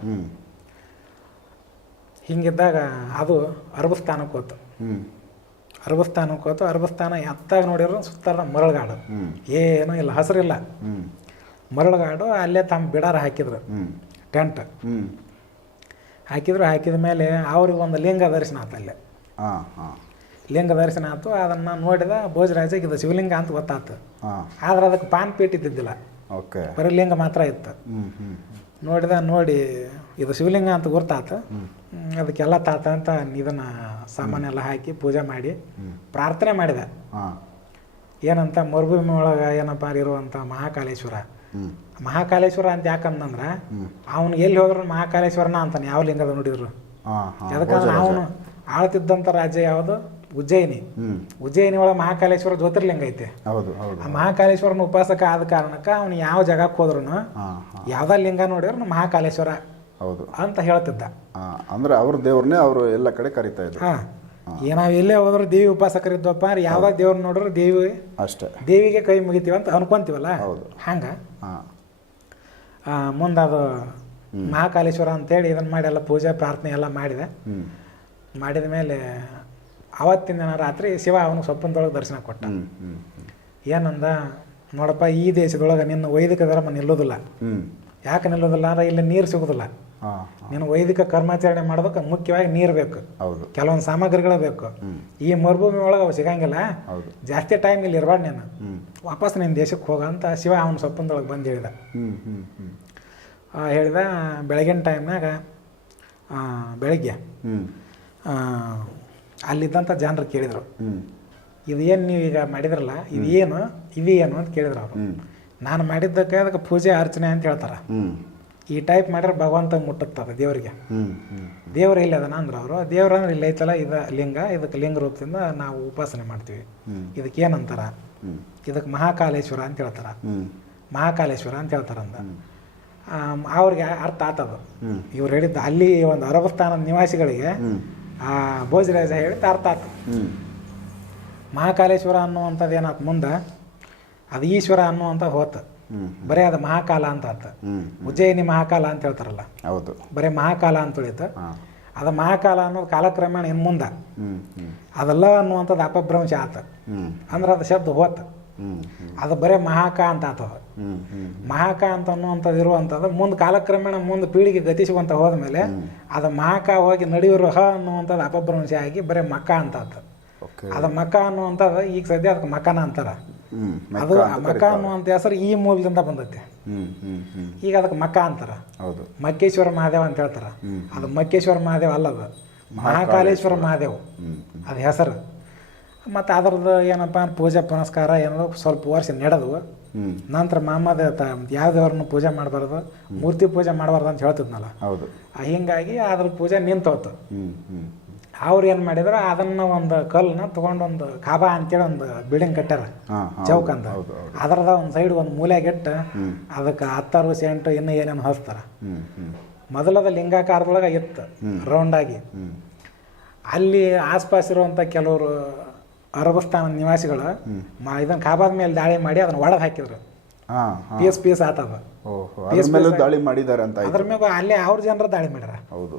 [SPEAKER 1] ಹಿಂಗಿದ್ದಾಗ ಅದು ಅರಬಸ್ಥಾನಕ್ಕೆ ಹೋತು. ಅರಬಸ್ಥಾನಕ್ಕೆ ಹೋತು. ಅರಬಸ್ಥಾನ ಎತ್ತಾಗ ನೋಡಿರೋ ಸುತ್ತಾರ ಮರಳುಗಾಡು. ಏನೂ ಇಲ್ಲ ಹಸಿರಿಲ್ಲ. ಮರಳುಗಾಡು ಅಲ್ಲೇ ತಮ್ಮ ಬಿಡಾರ ಹಾಕಿದ್ರು. ಟೆಂಟ್. ಹಾಕಿದ್ರು ಹಾಕಿದ ಮೇಲೆ ಅವ್ರಿಗೆ ಒಂದು ಲಿಂಗ ದರ್ಶನ ಆತ ಅಲ್ಲೇ.
[SPEAKER 2] ಹಾಂ ಹಾಂ
[SPEAKER 1] ಲಿಂಗ ದರ್ಶನ ಆಯ್ತು ಅದನ್ನು ನೋಡಿದ ಭೋಜರಾಜಗೆ ಇದು ಶಿವಲಿಂಗ ಅಂತ ಗೊತ್ತಾಯ್ತು
[SPEAKER 2] ಹಾಂ.
[SPEAKER 1] ಆದ್ರೆ ಅದಕ್ಕೆ ಪಾನ್ ಪೀಠ ಇದ್ದಿದ್ದಿಲ್ಲ.
[SPEAKER 2] ಓಕೆ.
[SPEAKER 1] ಬರೀ ಲಿಂಗ ಮಾತ್ರ ಇತ್ತು. ನೋಡಿದ ನೋಡಿ ಇದು ಶಿವಲಿಂಗ ಅಂತ ಗುರ್ತಾತು. ಅದಕ್ಕೆಲ್ಲ ತಾತ ಅಂತ ಇದನ್ನು ಸಾಮಾನೆಲ್ಲ ಹಾಕಿ ಪೂಜೆ ಮಾಡಿ ಪ್ರಾರ್ಥನೆ ಮಾಡಿದೆ. ಏನಂತ ಮರುಭೂಮಿ ಒಳಗೆ ಏನಪ್ಪ ಇರುವಂಥ ಮಹಾಕಾಲೇಶ್ವರ. ಮಹಾಕಾಲೇಶ್ವರ ಅಂತ ಯಾಕಂದಂದ್ರೆ
[SPEAKER 2] ಹ್ಞೂ
[SPEAKER 1] ಅವನು ಎಲ್ಲಿ ಹೋದ್ರು ಮಹಾಕಾಲೇಶ್ವರನ ಅಂತಾನೆ ಯಾವ ಲಿಂಗದ ನೋಡಿದ್ರು. ಅದಕ್ಕೆ ಅವನು ಆಳ್ತಿದ್ದಂಥ ರಾಜ್ಯ ಯಾವುದು? ಉಜ್ಜಯಿನಿ. ಉಜ್ಜಯಿನಿ ಒಳಗೆ ಮಹಾಕಾಲೇಶ್ವರ ಜ್ಯೋತಿರ್ಲಿಂಗ ಐತೆ.
[SPEAKER 2] ಹೌದು
[SPEAKER 1] ಆ ಮಹಾಕಾಲೇಶ್ವರನ ಉಪಾಸಕ ಆದ ಕಾರಣಕ್ಕೆ ಅವನು ಯಾವ ಜಾಗಕ್ಕೆ ಹೋದ್ರು ಯಾವ್ದ ಲಿಂಗ ನೋಡಿದ್ರು ಮಹಾಕಾಲೇಶ್ವರ
[SPEAKER 2] ಹೌದು.
[SPEAKER 1] ಅಂತ ಹೇಳ್ತಿದ್ದ.
[SPEAKER 2] ಅಂದ್ರೆ ಅವ್ರ ದೇವ್ರನ್ನೇ ಅವರು ಎಲ್ಲ ಕಡೆ ಕರಿತಾ ಇದ್ರು.
[SPEAKER 1] ಹಾ. ನಾವು ಎಲ್ಲೇ ಹೋದ್ರು ದೇವಿ ಉಪಾಸಕರಿದ್ವಪ್ಪ ಅಂದ್ರೆ ಯಾವ್ದ ದೇವ್ರ ನೋಡಿದ್ರು ದೇವಿ
[SPEAKER 2] ಅಷ್ಟೇ.
[SPEAKER 1] ದೇವಿಗೆ ಕೈ ಮುಗಿತೀವಿ ಅಂತ ಅನ್ಕೊಂತೀವಲ್ಲ?
[SPEAKER 2] ಹೌದು.
[SPEAKER 1] ಹಂಗ?
[SPEAKER 2] ಮುಂದದು
[SPEAKER 1] ಆ, ಮುಂದೆ ಅದು ಮಹಾಕಾಲೇಶ್ವರ ಅಂತೇಳಿ ಇದನ್ನ ಮಾಡಿ ಎಲ್ಲ ಪೂಜೆ ಪ್ರಾರ್ಥನೆ ಎಲ್ಲ ಮಾಡಿದೆ. ಮಾಡಿದ ಮೇಲೆ ಅವತ್ತಿನ ದಿನ ರಾತ್ರಿ ಶಿವ ಅವನು ಸ್ವಪ್ನದೊಳಗೆ ದರ್ಶನ ಕೊಟ್ಟ. ಏನಂದ ನೋಡಪ್ಪ ಈ ದೇಶದೊಳಗೆ ನಿನ್ನ ವೈದಿಕ ಧರ್ಮ ನಿಲ್ಲೋದಿಲ್ಲ. ಯಾಕೆ ನಿಲ್ಲೋದಿಲ್ಲ ಅಂದ್ರೆ ಇಲ್ಲಿ ನೀರು ಸಿಗೋದಿಲ್ಲ. ನೀನು ವೈದಿಕ ಕರ್ಮಾಚರಣೆ ಮಾಡೋದಕ್ಕೆ ಮುಖ್ಯವಾಗಿ ನೀರು ಬೇಕು.
[SPEAKER 2] ಹೌದು.
[SPEAKER 1] ಕೆಲವೊಂದು ಸಾಮಗ್ರಿಗಳು ಬೇಕು. ಈ ಮರುಭೂಮಿ ಒಳಗೆ ಅವು ಸಿಗಂಗಿಲ್ಲ.
[SPEAKER 2] ಹೌದು.
[SPEAKER 1] ಜಾಸ್ತಿ ಟೈಮ್ ಇಲ್ಲಿ ಇರಬಾರ್ದು ನೀನು. ವಾಪಸ್ ನಿನ್ನ ದೇಶಕ್ಕೆ ಹೋಗ ಅಂತ ಶಿವ ಅವನ ಸೊಪ್ಪಂದೊಳಗೆ ಬಂದು ಹೇಳಿದ. ಹೇಳಿದ ಬೆಳಗಿನ ಟೈಮ್ನಾಗ ಬೆಳಗ್ಗೆ ಅಲ್ಲಿದ್ದಂಥ ಜನರು ಕೇಳಿದರು. ಏನು ನೀವು ಈಗ ಮಾಡಿದ್ರಲ್ಲ ಇದು ಏನು ಇದು ಏನು ಅಂತ ಕೇಳಿದ್ರು ಅವರು. ನಾನು ಮಾಡಿದ್ದಕ್ಕೆ ಅದಕ್ಕೆ ಪೂಜೆ ಅರ್ಚನೆ ಅಂತ ಹೇಳ್ತಾರೆ. ಈ ಟೈಪ್ ಮಾಡಿದ್ರೆ ಭಗವಂತ ಮುಟ್ಟುತ್ತದೆ ದೇವರಿಗೆ. ದೇವ್ರು ಇಲ್ಲ ಅದನ್ನ ಅಂದ್ರೆ ಅವರು. ದೇವ್ರ ಅಂದ್ರೆ ಇಲ್ಲಿ ಐತಲ್ಲ ಇದು ಲಿಂಗ ಇದಕ್ಕೆ ಲಿಂಗ ರೂಪದಿಂದ ನಾವು ಉಪಾಸನೆ ಮಾಡ್ತೀವಿ. ಇದಕ್ಕೆ ಏನಂತಾರ? ಇದಕ್ಕೆ ಮಹಾಕಾಲೇಶ್ವರ ಅಂತ ಹೇಳ್ತಾರ. ಮಹಾಕಾಲೇಶ್ವರ ಅಂತ ಹೇಳ್ತಾರಂದ ಅವ್ರಿಗೆ ಅರ್ಥ ಆತದು. ಇವ್ರು ಹೇಳಿದ್ದ ಅಲ್ಲಿ ಒಂದು ಅರಬಸ್ಥಾನದ ನಿವಾಸಿಗಳಿಗೆ ಆ ಭೋಜರಾಜ ಹೇಳಿ ಅರ್ಥ ಆತು.
[SPEAKER 2] ಹ್ಞೂ
[SPEAKER 1] ಮಹಾಕಾಲೇಶ್ವರ ಅನ್ನುವಂಥದ್ದು ಏನಾಯ್ತು ಮುಂದೆ ಅದು ಈಶ್ವರ ಅನ್ನುವಂಥ ಹೋತು. ಬರೀ ಅದು ಮಹಾಕಾಲ ಅಂತ ಆತ. ಉಜ್ಜಯಿನಿ ಮಹಾಕಾಲ ಅಂತ ಹೇಳ್ತಾರಲ್ಲ.
[SPEAKER 2] ಹೌದು.
[SPEAKER 1] ಬರೀ ಮಹಾಕಾಲ ಅಂತ ಉಳಿತು ಅದು ಮಹಾಕಾಲ ಅನ್ನೋದು ಕಾಲಕ್ರಮೇಣ ಇನ್ನು ಮುಂದೆ. ಅದೆಲ್ಲ ಅನ್ನುವಂಥದ್ದು ಅಪಭ್ರಂಶ ಆತ. ಅಂದ್ರೆ ಅದು ಶಬ್ದ ಹೋತ. ಅದು ಬರೀ ಮಹಾಕ ಅಂತ ಆತದ ಮಹಾಕ ಅಂತ ಅನ್ನುವಂಥದ್ದು ಇರುವಂಥದ್ದು ಮುಂದೆ ಕಾಲಕ್ರಮೇಣ ಮುಂದೆ ಪೀಳಿಗೆ ಗತಿಸುವಂತ ಹೋದ್ಮೇಲೆ ಅದು ಮಹಾಕ ಹೋಗಿ ನಡೆಯುವ ಹ ಅನ್ನುವಂಥದ್ದು ಅಪಭ್ರಂಶ ಆಗಿ ಬರೀ ಮಕ್ಕ ಅಂತ ಅದು ಮಕ್ಕ ಅನ್ನುವಂಥದ್ದು ಈಗ ಸದ್ಯ ಅದಕ್ಕೆ ಮಕನ ಅಂತಾರ. ಅದು ಮಕ ಮಕ್ಕ ಅನ್ನುವಂಥ ಹೆಸರು ಈ ಮೂಲದಿಂದ ಬಂದೈತೆ. ಈಗ ಅದಕ್ಕೆ ಮಕ್ಕ ಅಂತಾರ.
[SPEAKER 2] ಹೌದು.
[SPEAKER 1] ಮಕ್ಕೇಶ್ವರ ಮಹಾದೇವ ಅಂತ ಹೇಳ್ತಾರ. ಅದು ಮಕ್ಕೇಶ್ವರ ಮಹಾದೇವ ಅಲ್ಲ ಅದು. ಮಹಾಕಾಲೇಶ್ವರ. ಮಹಾದೇವ್. ಅದು ಹೆಸರು. ಮತ್ತು ಅದ್ರದ್ದು ಏನಪ್ಪ ಪೂಜೆ ಪುನಸ್ಕಾರ ಏನೋ ಸ್ವಲ್ಪ ವರ್ಷ ನಡೆದವು ನಂತರ ಮಾಮದ ಯಾವ ದೇವ್ರನ್ನ ಪೂಜೆ ಮಾಡಬಾರ್ದು ಮೂರ್ತಿ ಪೂಜೆ ಮಾಡಬಾರ್ದು ಅಂತ ಹೇಳ್ತಿದ್ನಲ್ಲ.
[SPEAKER 2] ಹೌದು.
[SPEAKER 1] ಹಿಂಗಾಗಿ ಅದ್ರ ಪೂಜೆ ನಿಂತೋತು ಅವ್ರು ಏನು ಮಾಡಿದ್ರು ಅದನ್ನ ಒಂದು ಕಲ್ಲನ್ನ ತೊಗೊಂಡು ಒಂದು ಕಾಬಾ ಅಂತೇಳಿ ಒಂದು ಬಿಲ್ಡಿಂಗ್ ಕಟ್ಟಾರ ಚೌಕ್ ಅಂತ. ಅದರದ ಒಂದು ಸೈಡ್ ಒಂದು ಮೂಲೆಗಿಟ್ಟು ಅದಕ್ಕೆ ಹತ್ತಾರು ಸೆಂಟು ಇನ್ನೂ ಏನೇನು
[SPEAKER 2] ಹ್ಞೂ
[SPEAKER 1] ಮೊದಲದ ಲಿಂಗಾಕಾರದೊಳಗೆ ಇತ್ತು ರೌಂಡಾಗಿ
[SPEAKER 2] ಆಗಿ.
[SPEAKER 1] ಅಲ್ಲಿ ಆಸ್ಪಾಸ್ ಇರುವಂತ ಕೆಲವರು ಅರಬಸ್ತಾನ ನಿವಾಸಿಗಳು ಮಾ ಇದನ್ನ ಕಾಬಾದ ಮೇಲೆ ದಾಳಿ ಮಾಡಿ ಅದನ್ನ ಒಡೆದು ಹಾಕಿದ್ರು.
[SPEAKER 2] ಪಿ ಎಸ್
[SPEAKER 1] ಪಿ ಎಸ್ ಆತದ
[SPEAKER 2] ದಾಳಿ ಮಾಡಿದಾರೆ ಅಂತ
[SPEAKER 1] ಅದ್ರ ಮ್ಯಾಗ ಅಲ್ಲೇ ಅವ್ರ ಜನರ ದಾಳಿ ಮಾಡ್ಯಾರ
[SPEAKER 2] ಹೌದು.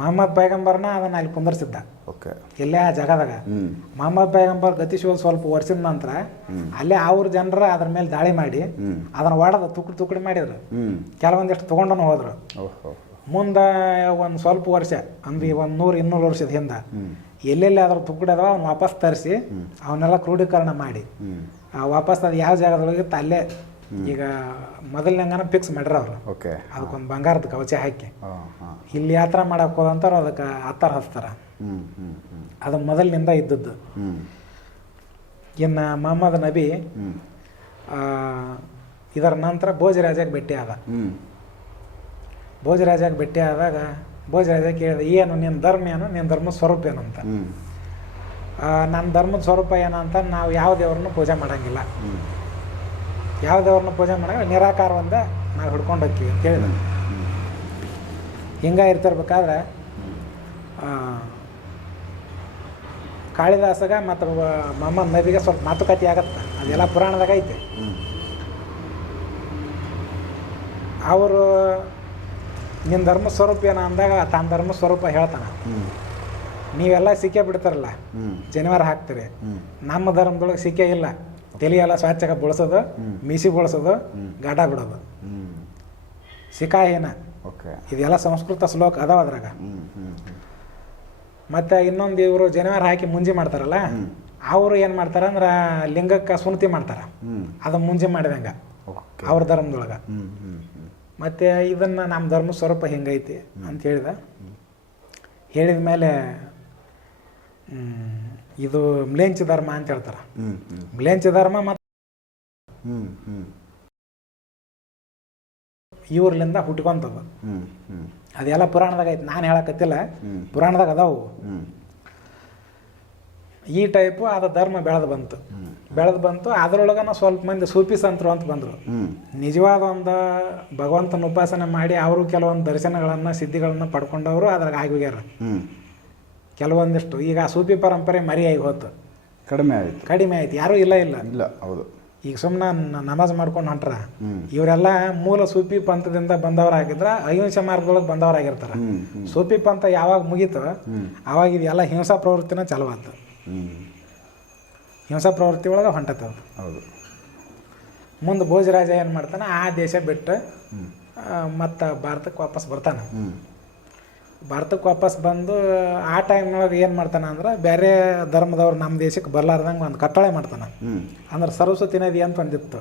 [SPEAKER 1] ಮಹಮ್ಮದ್ ಪೈಗಂಬರ್ನ ಅದನ್ನ ಅಲ್ಲಿ ಕುಂದರ್ಸಿದ್ದ.
[SPEAKER 2] ಓಕೆ.
[SPEAKER 1] ಎಲ್ಲೇ ಆ ಜಾಗದಾಗ. ಮಹಮ್ಮದ್ ಪೈಗಂಬರ್ ಗತಿಶೀಲ ಸ್ವಲ್ಪ ವರ್ಷದ ನಂತರ ಅಲ್ಲೇ ಅವ್ರ ಜನರ ಅದ್ರ ಮೇಲೆ ದಾಳಿ ಮಾಡಿ ಅದನ್ನ ಒಡೆದು ತುಕಡಿ ತುಕಡಿ ಮಾಡಿದ್ರು. ಕೆಲವೊಂದಿಷ್ಟು ತಗೊಂಡನು ಹೋದ್ರು. ಮುಂದ ಒಂದು ಸ್ವಲ್ಪ ವರ್ಷ ಅಂದ್ರೆ ಒಂದು ನೂರು ಇನ್ನೂರು ವರ್ಷದ ಹಿಂದೆ ಎಲ್ಲೆಲ್ಲಿ ಅದ್ರ ಅದಾವ ಅವ್ನು ವಾಪಸ್ ತರಿಸಿ ಅವನ್ನೆಲ್ಲ ಕ್ರೋಢೀಕರಣ ಮಾಡಿ. ಆ ವಾಪಸ್ ಅದು ಯಾವ ಜಾಗದೊಳಗೆ ಅಲ್ಲೇ ಈಗ ಮೊದಲನೇ ಫಿಕ್ಸ್ ಮಾಡ್ಯಾರ ಅವ್ರು.
[SPEAKER 2] ಓಕೆ.
[SPEAKER 1] ಅದಕ್ಕೊಂದು ಬಂಗಾರದ ಕವಚ ಹಾಕಿ. ಇಲ್ಲಿ ಯಾತ್ರಾ ಮಾಡಕ್ಕೆ ಹೋದಂತಾರ ಅದಕ್ಕೆ ಆತರ ಹಚ್ತಾರ
[SPEAKER 2] ಹ್ಞೂ
[SPEAKER 1] ಅದು ಮೊದಲಿನಿಂದ ಇದ್ದದ್ದು. ಇನ್ನು ಮೊಹಮ್ಮದ್ ನಬಿ ಆ, ಇದರ ನಂತರ ಭೋಜರಾಜಾಗ ಭೇಟಿ ಆದ ಭೋಜರಾಜಾಗ ಭೇಟಿ ಆದಾಗ ಭೋಜರಾಜ ಕೇಳಿದೆ ಏನು ನಿನ್ನ ಧರ್ಮ ಏನು? ನಿನ್ನ ಧರ್ಮದ ಸ್ವರೂಪ ಏನು ಅಂತ. ನನ್ನ ಧರ್ಮದ ಸ್ವರೂಪ ಏನಂತ ನಾವು ಯಾವ ದೇವ್ರನ್ನೂ ಪೂಜೆ ಮಾಡಂಗಿಲ್ಲ. ಯಾವ ದೇವ್ರನ್ನ ಪೂಜೆ ಮಾಡಂಗಿಲ್ಲ ನಿರಾಕಾರ ಒಂದೇ ನಾವು ಹಿಡ್ಕೊಂಡು ಹೋಗ್ತೀವಿ ಅಂತ ಹೇಳಿದ ಹಿಂಗೆ ಇರ್ತಿರ್ಬೇಕಾದ್ರೆ ಆ, ಕಾಳಿದಾಸಗ ಮತ್ತು ಮಮ್ಮ ನದಿಗೆ ಸ್ವಲ್ಪ ಮಾತುಕತೆ ಆಗತ್ತೆ. ಅದೆಲ್ಲ ಪುರಾಣದಾಗ ಐತೆ. ಅವರು ನಿನ್ನ ಧರ್ಮ ಸ್ವರೂಪ ಏನ ಅಂದಾಗ ತಾನ ಧರ್ಮ ಸ್ವರೂಪ ಹೇಳ್ತಾನೆ. ನೀವೆಲ್ಲ ಸಿಕ್ಕೆ ಬಿಡ್ತಾರಲ್ಲ. ಜನಿವಾರ ಹಾಕ್ತೀರಿ. ನಮ್ಮ ಧರ್ಮದೊಳಗೆ ಸಿಕ್ಕೆ ಇಲ್ಲ. ತಲೆ ಎಲ್ಲ ಸ್ವಚ್ಛಗ ಬಳಸೋದು ಮೀಸಿ ಬಳಸೋದು ಗಾಟ ಬಿಡೋದು.
[SPEAKER 2] ಓಕೆ.
[SPEAKER 1] ಇದೆಲ್ಲ ಸಂಸ್ಕೃತ ಶ್ಲೋಕ ಅದಾವ ಅದ್ರಾಗ. ಮತ್ತು ಇನ್ನೊಂದು ಇವರು ಜನಿವಾರ ಹಾಕಿ ಮುಂಜಿ ಮಾಡ್ತಾರಲ್ಲ ಅವರು ಏನು ಮಾಡ್ತಾರೆ ಅಂದ್ರೆ ಲಿಂಗಕ್ಕೆ ಸುನತಿ ಮಾಡ್ತಾರೆ. ಅದು ಮುಂಜಿ ಮಾಡಿದಂಗ. ಅವ್ರ ಧರ್ಮದೊಳಗೆ. ಮತ್ತು ಇದನ್ನು ನಮ್ಮ ಧರ್ಮ ಸ್ವರೂಪ ಹೆಂಗೈತಿ ಅಂತ ಹೇಳಿದ. ಹೇಳಿದ ಮೇಲೆ ಇದು ಮ್ಲೇಂಚ ಧರ್ಮ ಅಂತ ಹೇಳ್ತಾರೆ. ಮ್ಲೇಂಚ ಧರ್ಮ ಮತ್ತು ಇವ್ರಲಿಂದ ಹುಟ್ಕೊಂತದ. ಅದೆಲ್ಲ ಪುರಾಣದಾಗ ಐತಿ. ನಾನು ಹೇಳಕತ್ತಿಲ್ಲ. ಪುರಾಣದಾಗ ಅದಾವು. ಈ ಟೈಪು ಅದು ಧರ್ಮ ಬೆಳೆದು ಬಂತು. ಬೆಳೆದು ಬಂತು ಅದರೊಳಗನ ಸ್ವಲ್ಪ ಮಂದಿ ಸೂಫಿ ಸಂತರು ಅಂತ ಬಂದರು. ನಿಜವಾದ ಒಂದು ಭಗವಂತನ ಉಪಾಸನೆ ಮಾಡಿ ಅವರು ಕೆಲವೊಂದು ದರ್ಶನಗಳನ್ನು ಸಿದ್ಧಿಗಳನ್ನು ಪಡ್ಕೊಂಡವರು ಅದ್ರಾಗ
[SPEAKER 2] ಆಗೋಗ್ಯಾರ
[SPEAKER 1] ಕೆಲವೊಂದಿಷ್ಟು. ಈಗ ಆ ಸೂಫಿ ಪರಂಪರೆ ಮರಿಯಾಗಿ ಹೋತು.
[SPEAKER 2] ಕಡಿಮೆ ಆಯ್ತು.
[SPEAKER 1] ಕಡಿಮೆ ಆಯ್ತು. ಯಾರೂ ಇಲ್ಲ ಇಲ್ಲ.
[SPEAKER 2] ಇಲ್ಲ ಹೌದು.
[SPEAKER 1] ಈಗ ಸುಮ್ಮನೆ ನಮಾಜ್ ಮಾಡ್ಕೊಂಡು ಹೊಂಟ್ರ. ಇವರೆಲ್ಲ ಮೂಲ ಸೂಫಿ ಪಂಥದಿಂದ ಬಂದವರಾಗಿದ್ರ ಅಹಿಂಸೆ ಮಾರ್ಗದೊಳಗೆ ಬಂದವರಾಗಿರ್ತಾರ. ಸೂಫಿ ಪಂಥ ಯಾವಾಗ ಮುಗೀತು ಅವಾಗ ಇದೆಲ್ಲ ಹಿಂಸಾ ಪ್ರವೃತ್ತಿನ ಚಲವಾತು.
[SPEAKER 2] ಹ್ಞೂ
[SPEAKER 1] ಹಿಂಸಾ ಪ್ರವೃತ್ತಿ ಒಳಗೆ ಹೊಂಟತ್ತದ
[SPEAKER 2] ಹೌದು.
[SPEAKER 1] ಮುಂದೆ ಭೋಜರಾಜ ಏನು ಮಾಡ್ತಾನೆ ಆ ದೇಶ ಬಿಟ್ಟು ಮತ್ತು ಭಾರತಕ್ಕೆ ವಾಪಸ್ ಬರ್ತಾನೆ. ಭಾರತಕ್ಕೆ ವಾಪಸ್ ಬಂದು ಆ ಟೈಮ್ನೊಳಗೆ ಏನು ಮಾಡ್ತಾನೆ ಅಂದ್ರೆ ಬೇರೆ ಧರ್ಮದವ್ರು ನಮ್ಮ ದೇಶಕ್ಕೆ ಬರಲಾರ್ದಂಗೆ ಒಂದು ಕಟ್ಟಳೆ ಮಾಡ್ತಾನೆ. ಅಂದ್ರೆ ಸರಸ್ವತಿ ನದಿ ಅಂತ ಒಂದಿತ್ತು.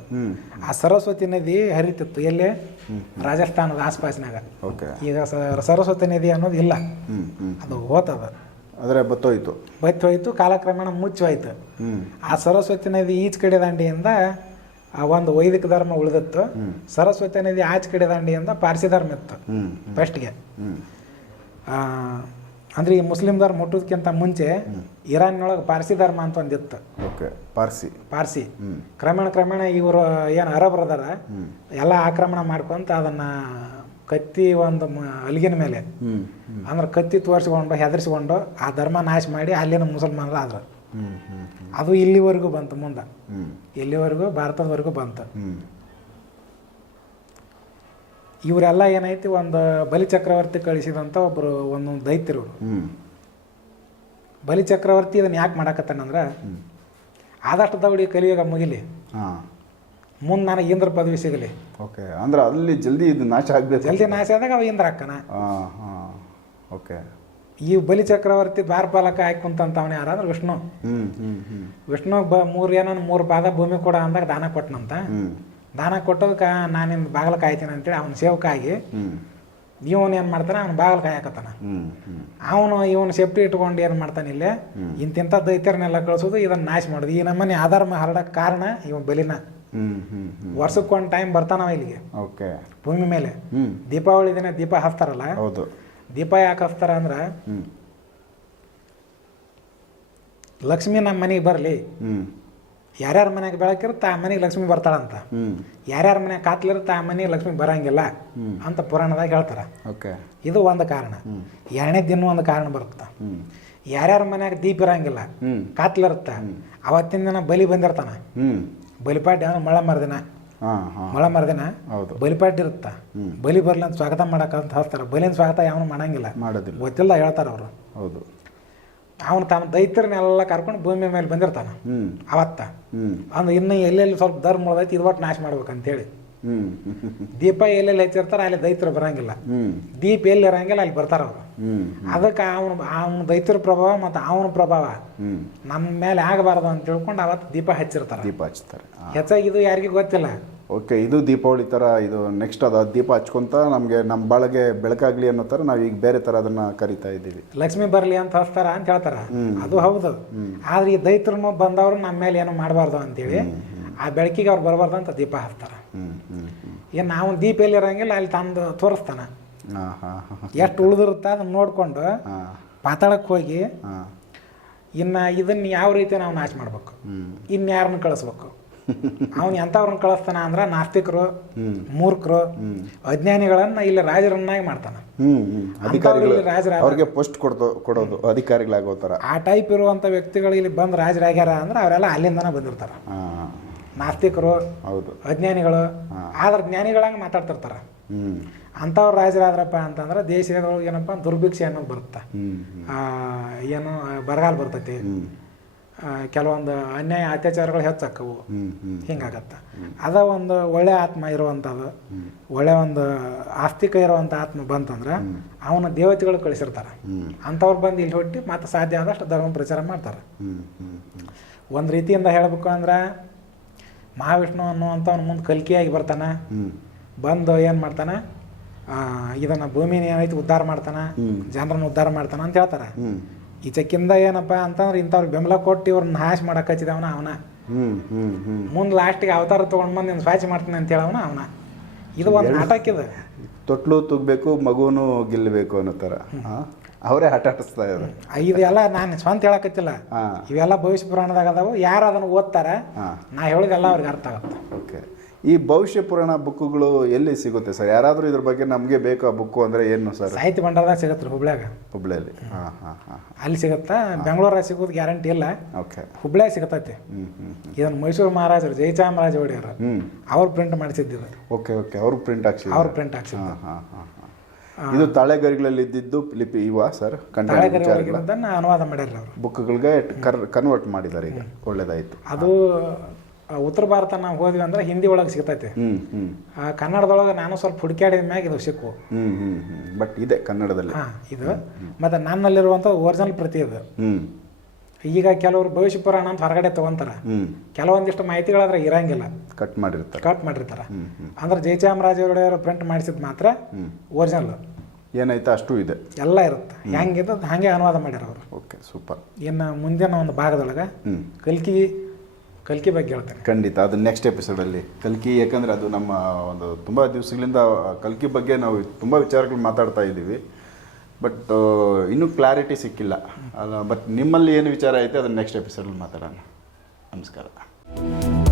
[SPEAKER 1] ಆ ಸರಸ್ವತಿ ನದಿ ಹರಿತಿತ್ತು. ಎಲ್ಲಿ? ರಾಜಸ್ಥಾನದ ಆಸ್ಪಾಸ್ನಾಗ
[SPEAKER 2] ಓಕೆ.
[SPEAKER 1] ಈಗ ಸರಸ್ವತಿ ನದಿ ಅನ್ನೋದು ಇಲ್ಲ. ಅದು ಹೋತದ.
[SPEAKER 2] ಆದರೆ ಬತ್ತೋಯ್ತು.
[SPEAKER 1] ಬತ್ತೋಯ್ತು ಕಾಲಕ್ರಮೇಣ
[SPEAKER 2] ಮುಚ್ಚೋಯ್ತು
[SPEAKER 1] ಆ ಸರಸ್ವತಿ ನದಿ ಈಚ್ ಕಡೆ ದಾಂಡಿಯಿಂದ ಆ ಒಂದು ವೈದಿಕ ಧರ್ಮ ಉಳಿದಿತ್ತು. ಸರಸ್ವತಿ ನದಿ ಆಚೆ ಕಡೆ ದಾಂಡಿಯಿಂದ ಪಾರ್ಸಿ ಧರ್ಮ ಇತ್ತು. ಫಸ್ಟ್ಗೆ ಅಂದ್ರೆ ಈ ಮುಸ್ಲಿಂ ಧರ್ಮ ಹುಟ್ಟೋದಕ್ಕಿಂತ ಮುಂಚೆ ಇರಾನ್ನೊಳಗೆ ಪಾರ್ಸಿ ಧರ್ಮ ಅಂತ ಒಂದಿತ್ತು
[SPEAKER 2] ಓಕೆ ಪಾರ್ಸಿ.
[SPEAKER 1] ಪಾರ್ಸಿ. ಕ್ರಮೇಣ ಕ್ರಮೇಣ ಇವರು ಏನು
[SPEAKER 2] ಅರಬ್ರದಾರ
[SPEAKER 1] ಎಲ್ಲ ಆಕ್ರಮಣ ಮಾಡ್ಕೊಂತ ಅದನ್ನ ಕತ್ತಿ ಒಂದು ಅಲಿಗಿನ ಮೇಲೆ. ಅಂದ್ರೆ ಕತ್ತಿ ತೋರಿಸ್ಕೊಂಡು ಹೆದರ್ಸ್ಕೊಂಡು ಆ ಧರ್ಮ ನಾಶ ಮಾಡಿ ಅಲ್ಲಿನ ಮುಸಲ್ಮಾನರು ಆದ್ರು. ಅದು ಇಲ್ಲಿವರೆಗೂ ಬಂತು ಮುಂದೆ. ಇಲ್ಲಿವರೆಗೂ ಭಾರತದವರೆಗೂ ಬಂತು. ಇವರೆಲ್ಲ ಏನೈತಿ ಒಂದು ಬಲಿ ಚಕ್ರವರ್ತಿ ಕಳಿಸಿದಂತ ಒಬ್ಬರು ಒಂದೊಂದು ದೈತ್ಯರು. ಬಲಿ ಚಕ್ರವರ್ತಿ ಇದನ್ನ ಯಾಕೆ ಮಾಡಾಕತ್ತಾನಂದ್ರೆ ಆದಷ್ಟು ದೌಡಿ ಕಲಿಯುಗ ಮುಗಿಲಿ. ಮುಂದೆ ನನಗೆ ಇಂದ್ರ ಪದವಿ ಸಿಗಲಿ.
[SPEAKER 2] ಓಕೆ ಅಂದ್ರೆ ಅಲ್ಲಿ ಜಲ್ದಿ ಇದು ನಾಶ ಆಗ್ಬೇಕು.
[SPEAKER 1] ಜಲ್ದಿ ನಾಶ ಆದಾಗ ಅವ ಇಂದ್ರ ಅಕ್ಕನ.
[SPEAKER 2] ಹಾಂ ಹಾಂ ಓಕೆ.
[SPEAKER 1] ಈ ಬಲಿ ಚಕ್ರವರ್ತಿ ದ್ವಾರಪಾಲಕ ಕುಂತಂತ ಕುಂತಂತವನ ಯಾರಂದ್ರೆ ವಿಷ್ಣು.
[SPEAKER 2] ಹ್ಞೂ ಹ್ಞೂ ಹ್ಞೂ
[SPEAKER 1] ವಿಷ್ಣು ಬ ಮೂರು ಏನೋ ಮೂರು ಪಾದ ಭೂಮಿ ಕೊಡ ಅಂದಾಗ ದಾನ ಕೊಟ್ಟನಂತ
[SPEAKER 2] ಹ್ಞೂ
[SPEAKER 1] ದಾನ ಕೊಟ್ಟೋದಕ್ಕೆ ನಾನು ಬಾಗಲ ಕಾಯ್ತೀನಿ ಅಂತೇಳಿ ಅವನ ಸೇವಕ ಆಗಿ
[SPEAKER 2] ಹ್ಞೂ
[SPEAKER 1] ಇವನು ಏನು ಮಾಡ್ತಾನೆ? ಅವ್ನು ಬಾಗಿಲು ಕಾಯಕತ್ತಾನ ಅವನು ಇವನು ಸೇಫ್ಟಿ ಇಟ್ಕೊಂಡು ಏನು ಮಾಡ್ತಾನೆ ಇಲ್ಲೇ? ಇಂತಿಂಥ ದೈತ್ಯರನ್ನೆಲ್ಲ ಕಳಿಸೋದು ಇದನ್ನ ನಾಶ ಮಾಡುದು. ಈ ನಮ್ಮನೆ ಆಧಾರ ಹರಡಕ್ಕೆ ಕಾರಣ ಇವನ್ ಬಲಿನ.
[SPEAKER 2] ಹ್ಞೂ ಹ್ಞೂ ಹ್ಞೂ
[SPEAKER 1] ವರ್ಷಕ್ಕೆ ಒಂದು ಟೈಮ್ ಬರ್ತಾನವ ಇಲ್ಲಿಗೆ.
[SPEAKER 2] ಓಕೆ.
[SPEAKER 1] ಭೂಮಿ ಮೇಲೆ. ದೀಪಾವಳಿ ದಿನ ದೀಪ ಹಚ್ತಾರಲ್ಲ
[SPEAKER 2] ಹೌದು.
[SPEAKER 1] ದೀಪ ಯಾಕೆ ಹಚ್ತಾರ ಅಂದ್ರೆ ಲಕ್ಷ್ಮಿ ನಮ್ಮ ಮನೆಗೆ ಬರಲಿ. ಯಾರ್ಯಾರ ಮನೆಗೆ ಬೆಳಕಿರುತ್ತೆ ಆ ಮನೆಗೆ ಲಕ್ಷ್ಮಿ ಬರ್ತಾಳಂತ. ಯಾರ್ಯಾರ ಮನೆಗೆ ಕಾತ್ಲಿರುತ್ತೆ ಆ ಮನೆಗೆ ಲಕ್ಷ್ಮಿ ಬರಂಗಿಲ್ಲ ಅಂತ ಪುರಾಣದಾಗ ಹೇಳ್ತಾರ.
[SPEAKER 2] ಓಕೆ.
[SPEAKER 1] ಇದು ಒಂದು ಕಾರಣ. ಎರಡನೇ ದಿನ ಒಂದು ಕಾರಣ ಬರುತ್ತೆ. ಯಾರ್ಯಾರ ಮನೆಯಾಗ ದೀಪ ಇರಂಗಿಲ್ಲ ಕಾತ್ಲಿರುತ್ತ ಅವತ್ತಿನ ದಿನ ಬಲಿ ಬಂದಿರ್ತಾನ. ಬಲಿಪಾಡ್ಯ ಅಂದ್ರೆ ಮಳ ಮರದಿನ. ಮಳ ಮರದಿನ.
[SPEAKER 2] ಹೌದು.
[SPEAKER 1] ಬಲಿಪಾಡ್ಯ ಇರುತ್ತ. ಬಲಿ ಬರ್ಲಿ ಅಂತ ಸ್ವಾಗತ ಮಾಡಕ್ಕಂತ ಹಚ್ತಾರ. ಬಲಿನ ಸ್ವಾಗತ ಯಾವನು ಮಾಡಂಗಿಲ್ಲ.
[SPEAKER 2] ಮಾಡೋದಿಲ್ಲ.
[SPEAKER 1] ಗೊತ್ತಿಲ್ಲ ಹೇಳ್ತಾರ ಅವರು.
[SPEAKER 2] ಹೌದು.
[SPEAKER 1] ಅವನು ತನ್ನ ದೈತ್ಯರನ್ನೆಲ್ಲ ಕರ್ಕೊಂಡು ಭೂಮಿ ಮೇಲೆ ಬಂದಿರ್ತಾನ. ಅವತ್ತ. ಅಂದ್ರೆ ಇನ್ನು ಎಲ್ಲೆಲ್ಲಿ ಸ್ವಲ್ಪ ಧರ್ಮ ಉಳ್ದೈತಿ ಇದು ಒಟ್ಟು ನಾಶ ಮಾಡ್ಬೇಕಂತೇಳಿ. ದೀಪ ಎಲ್ಲೆಲ್ಲಿ ಹಚ್ಚಿರ್ತಾರ ಅಲ್ಲಿ ದೈತ್ರು ಬರಂಗಿಲ್ಲ. ದೀಪ ಎಲ್ಲಿ ಇರಂಗಿಲ್ಲ ಅಲ್ಲಿ ಬರ್ತಾರ ಅವರು. ಅದಕ್ಕೆ ಅವನು ಅವನ ದೈತ್ರ ಪ್ರಭಾವ ಮತ್ತು ಅವನ ಪ್ರಭಾವ. ನಮ್ಮ ಮೇಲೆ ಆಗಬಾರ್ದು ಅಂತ ತಿಳ್ಕೊಂಡು ಅವತ್ತು ದೀಪ ಹಚ್ಚಿರ್ತಾರೆ.
[SPEAKER 2] ದೀಪ ಹಚ್ತಾರೆ.
[SPEAKER 1] ಹೆಚ್ಚಾಗಿ ಇದು ಯಾರಿಗೂ ಗೊತ್ತಿಲ್ಲ.
[SPEAKER 2] ಓಕೆ ಇದು ದೀಪಾವಳಿ ಥರ ಇದು ನೆಕ್ಸ್ಟ್ ಅದು ದೀಪ ಹಚ್ಕೊಂತ ನಮಗೆ ನಮ್ಮ ಬಾಳಗೆ ಬೆಳಕಾಗ್ಲಿ ಅನ್ನೋ ಥರ ನಾವು ಈಗ ಬೇರೆ ಥರ ಅದನ್ನು ಕರಿತಾ ಇದ್ದೀವಿ.
[SPEAKER 1] ಲಕ್ಷ್ಮಿ ಬರಲಿ ಅಂತ ಹಚ್ತಾರ ಅಂತ ಹೇಳ್ತಾರೆ. ಅದು ಹೌದು. ಆದ್ರೆ ಈ ದೈತ್ರನು ಬಂದವರು ನಮ್ಮ ಮೇಲೆ ಏನು ಮಾಡಬಾರ್ದು ಅಂತೇಳಿ ಆ ಬೆಳಕಿಗೆ ಅವ್ರು ಬರಬಾರ್ದು ಅಂತ ದೀಪ ಹಚ್ತಾರ. ಏನು ನಾವು ದೀಪ ಎಲ್ಲಿ ಇರಂಗಿಲ್ಲ ಅಲ್ಲಿ ತಂದು ತೋರಿಸ್ತಾನ.
[SPEAKER 2] ಹಾಂ ಹಾಂ ಹಾಂ
[SPEAKER 1] ಎಷ್ಟು ಉಳಿದಿರುತ್ತೆ ಅದನ್ನ ನೋಡ್ಕೊಂಡು
[SPEAKER 2] ಪಾತಾಡಕ್ಕೆ
[SPEAKER 1] ಪಾತಾಳಕ್ಕೆ ಹೋಗಿ ಇನ್ನು ಇದನ್ನ ಯಾವ ರೀತಿ ನಾವು ನಾಶ ಮಾಡ್ಬೇಕು? ಇನ್ಯಾರನ್ನ ಕಳಿಸ್ಬೇಕು? ಅವನು ಎಂಥವ್ರನ್ನ ಕಳಿಸ್ತಾನ ಅಂದ್ರೆ ನಾಸ್ತಿಕರು ಮೂರ್ಖರು. ಅಜ್ಞಾನಿಗಳನ್ನ ಇಲ್ಲಿ ರಾಜರನ್ನಾಗಿ ಮಾಡ್ತಾನೆ.
[SPEAKER 2] ಅವ್ರಿಗೆ ಪೋಸ್ಟ್ ಕೊಡೋದು ಅಧಿಕಾರಿಗಳಾಗೋ ಥರ
[SPEAKER 1] ಆ ಟೈಪ್ ಇರುವಂಥ ವ್ಯಕ್ತಿಗಳು ಇಲ್ಲಿ ಬಂದು ರಾಜರಾಗ್ಯಾರ ಅಂದ್ರೆ ಅವರೆಲ್ಲ ಅಲ್ಲಿಂದನೇ ಬಂದಿರ್ತಾರೆ. ನಾಸ್ತಿಕರು
[SPEAKER 2] ಹೌದು.
[SPEAKER 1] ಅಜ್ಞಾನಿಗಳು ಆದ್ರೆ ಜ್ಞಾನಿಗಳಂಗೆ ಮಾತಾಡ್ತಿರ್ತಾರೆ. ಅಂಥವ್ರು ರಾಜರಾದ್ರಪ್ಪ ಅಂತಂದ್ರೆ ದೇಶದೊಳಗೆ ಏನಪ್ಪ ದುರ್ಭಿಕ್ಷೆ ಅನ್ನೋದು ಬರುತ್ತೆ. ಏನು ಬರಗಾಲ ಬರ್ತೈತಿ. ಕೆಲವೊಂದು ಅನ್ಯಾಯ ಅತ್ಯಾಚಾರಗಳು ಹೆಚ್ಚಾಕ್ಕವು
[SPEAKER 2] ಹ್ಞೂ
[SPEAKER 1] ಹಿಂಗಾಗತ್ತೆ. ಅದ ಒಂದು ಒಳ್ಳೆ ಆತ್ಮ ಇರುವಂಥದ್ದು ಒಳ್ಳೆ ಒಂದು ಆಸ್ತಿಕ ಇರುವಂಥ ಆತ್ಮ ಬಂತಂದ್ರೆ ಅವನ ದೇವತೆಗಳು ಕಳಿಸಿರ್ತಾರೆ. ಅಂಥವ್ರು ಬಂದು ಇಲ್ಲಿ ಹೊಟ್ಟಿ ಮತ್ತೆ ಸಾಧ್ಯ ಆದಷ್ಟು ಧರ್ಮ ಪ್ರಚಾರ ಮಾಡ್ತಾರೆ. ಒಂದು ರೀತಿಯಿಂದ ಹೇಳಬೇಕು ಅಂದ್ರೆ ಮಹಾವಿಷ್ಣು ಅನ್ನುವಂಥವ್ನ ಮುಂದೆ ಕಲ್ಕಿಯಾಗಿ ಬರ್ತಾನೆ. ಬಂದು ಏನು ಮಾಡ್ತಾನೆ? ಇದನ್ನ ಭೂಮಿನ ಏನೈತಿ ಉದ್ಧಾರ ಮಾಡ್ತಾನೆ? ಜನರನ್ನು ಉದ್ಧಾರ ಮಾಡ್ತಾನೆ ಅಂತ ಹೇಳ್ತಾರೆ.
[SPEAKER 2] ಈ
[SPEAKER 1] ಈಚಕ್ಕಿಂದ ಏನಪ್ಪ ಅಂತಂದ್ರೆ ಇಂಥವ್ರು ಬೆಂಬಲ ಕೊಟ್ಟು ಇವ್ರನ್ನ ನಾಶ ಮಾಡಕ್ಕೆ ಹಚ್ಚಿದವನ ಅವನ. ಮುಂದೆ ಲಾಸ್ಟಿಗೆ ಅವತಾರ ತಗೊಂಡ್ ಬಂದು ಸ್ವಾಚ್ ಮಾಡ್ತೀನಿ ಅಂತ ಹೇಳವನ ಅವನ. ಇದು ಒಂದು ನಾಟಕ ಇದು.
[SPEAKER 2] ತೊಟ್ಲು ತುಗ್ಬೇಕು ಮಗುನು ಗೆಲ್ಲಬೇಕು ಅನ್ನೋ ಥರ ಹಾಂ ಅವರೇ ಆಡಿಸ್ತಾ ಇದ್ದಾರೆ.
[SPEAKER 1] ಇದೆಲ್ಲ ನಾನು ಸ್ವಂತ ಹೇಳಕತ್ತಿಲ್ಲ. ಇವೆಲ್ಲ ಭವಿಷ್ಯ ಪುರಾಣದಾಗ ಅದಾವು. ಯಾರು ಅದನ್ನು ಓದ್ತಾರೆ? ನಾ ಹೇಳಿದೆಲ್ಲ ಅವ್ರಿಗೆ ಅರ್ಥ ಆಗುತ್ತೆ.
[SPEAKER 2] ಓಕೆ. ಈ ಭವಿಷ್ಯ ಪುರಾಣ ಬುಕ್ಕುಗಳು ಎಲ್ಲಿ ಸಿಗುತ್ತೆ ಸರ್? ಯಾರಾದರೂ ಇದ್ರ ಬಗ್ಗೆ ನಮಗೆ ಬೇಕು ಆ ಬುಕ್ಕು ಅಂದರೆ ಏನು ಸರ್?
[SPEAKER 1] ಸಾಹಿತ್ಯ ಭಂಡಾರದಾಗ ಸಿಗುತ್ತೆ ಹುಬ್ಳ್ಯಾಗ.
[SPEAKER 2] ಹುಬ್ಳಿಯಲ್ಲಿ. ಹಾಂ ಹಾಂ ಹಾಂ
[SPEAKER 1] ಅಲ್ಲಿ ಸಿಗುತ್ತಾ? ಬೆಂಗಳೂರಾಗ ಸಿಗೋದು ಗ್ಯಾರಂಟಿ ಇಲ್ಲ.
[SPEAKER 2] ಓಕೆ.
[SPEAKER 1] ಹುಬ್ಳ್ಯಾಗ ಸಿಗುತ್ತೈತಿ
[SPEAKER 2] ಹ್ಞೂ ಹ್ಞೂ
[SPEAKER 1] ಇದನ್ನು ಮೈಸೂರು ಮಹಾರಾಜರು ಜಯಚಾಮರಾಜ ಒಡೆಯರು.
[SPEAKER 2] ಹ್ಞೂ
[SPEAKER 1] ಅವ್ರು ಪ್ರಿಂಟ್ ಮಾಡಿಸಿದ್ದು
[SPEAKER 2] ಓಕೆ ಓಕೆ. ಅವ್ರು ಪ್ರಿಂಟ್ ಹಾಕ್ಸಿ
[SPEAKER 1] ಅವ್ರು ಪ್ರಿಂಟ್ ಹಾಕ್ಸಿ
[SPEAKER 2] ಹಾಂ ಹಾಂ ಹಾಂ. ಇದು ತಾಳೆಗರಿಗಳಲ್ಲಿ ಇದ್ದಿದ್ದು ಲಿಪಿ ಇವ ಸರ್
[SPEAKER 1] ಅನುವಾದ ಮಾಡ್ಯಾರ ಅವರು.
[SPEAKER 2] ಬುಕ್ಗಳಿಗೆ ಕರ್ ಕನ್ವರ್ಟ್ ಮಾಡಿದ್ದಾರೆ ಈಗ. ಒಳ್ಳೇದಾಯಿತು.
[SPEAKER 1] ಅದು ಉತ್ತರ ಭಾರತ ನಾವು ಹೋದ್ವಿ ಅಂದ್ರೆ ಹಿಂದಿ ಒಳಗೆ ಸಿಗ್ತೈತಿ. ಕನ್ನಡದೊಳಗೆ ನಾನು ಸ್ವಲ್ಪ ಹುಡುಕಾಡಿದ ಮ್ಯಾಗ ಇದು ಸಿಕ್ಕು.
[SPEAKER 2] ಬಟ್ ಇದೆ ಕನ್ನಡದಲ್ಲಿ.
[SPEAKER 1] ಇದು. ಮತ್ತೆ ನನ್ನಲ್ಲಿರುವಂಥ ಒರಿಜಿನಲ್ ಪ್ರತಿ ಇದು. ಈಗ ಕೆಲವರು ಭವಿಷ್ಯ ಪುರಾಣ ಅಂತ ಹೊರಗಡೆ ತಗೊಂತಾರ. ಕೆಲವೊಂದಿಷ್ಟು ಮಾಹಿತಿಗಳಾದ್ರೆ ಇರಂಗಿಲ್ಲ.
[SPEAKER 2] ಕಟ್ ಮಾಡಿರ್ತಾರೆ.
[SPEAKER 1] ಕಟ್ ಮಾಡಿರ್ತಾರ. ಅಂದ್ರೆ ಜಯಚಾಮರಾಜ ಒಡೆಯವರು ಪ್ರಿಂಟ್ ಮಾಡಿಸಿದ್ ಮಾತ್ರ ಒರಿಜಿನಲ್
[SPEAKER 2] ಏನಾಯ್ತು ಅಷ್ಟು ಇದೆ.
[SPEAKER 1] ಎಲ್ಲ ಇರುತ್ತೆ. ಹೆಂಗಿದ್ದು ಹಾಗೆ ಅನುವಾದ ಮಾಡ್ಯಾರ ಅವರು.
[SPEAKER 2] ಓಕೆ ಸೂಪರ್
[SPEAKER 1] ಇನ್ನು ಮುಂದಿನ ಒಂದು ಭಾಗದೊಳಗೆ ಕಲ್ಕಿ ಕಲ್ಕಿ ಬಗ್ಗೆ ಹೇಳ್ತೇನೆ.
[SPEAKER 2] ಖಂಡಿತ ಅದು ನೆಕ್ಸ್ಟ್ ಎಪಿಸೋಡಲ್ಲಿ ಕಲ್ಕಿ ಯಾಕಂದ್ರೆ ಅದು ನಮ್ಮ ಒಂದು ತುಂಬ ದಿವಸಗಳಿಂದ ಕಲ್ಕಿ ಬಗ್ಗೆ ನಾವು ತುಂಬ ವಿಚಾರಗಳು ಮಾತಾಡ್ತಾ ಇದ್ದೀವಿ. ಬಟ್ ಇನ್ನೂ ಕ್ಲಾರಿಟಿ ಸಿಕ್ಕಿಲ್ಲ. ಅಲ್ಲ ಬಟ್ ನಿಮ್ಮಲ್ಲಿ ಏನು ವಿಚಾರ ಐತೆ, ಅದನ್ನು ನೆಕ್ಸ್ಟ್ ಎಪಿಸೋಡಲ್ಲಿ ಮಾತಾಡೋಣ. ನಮಸ್ಕಾರ.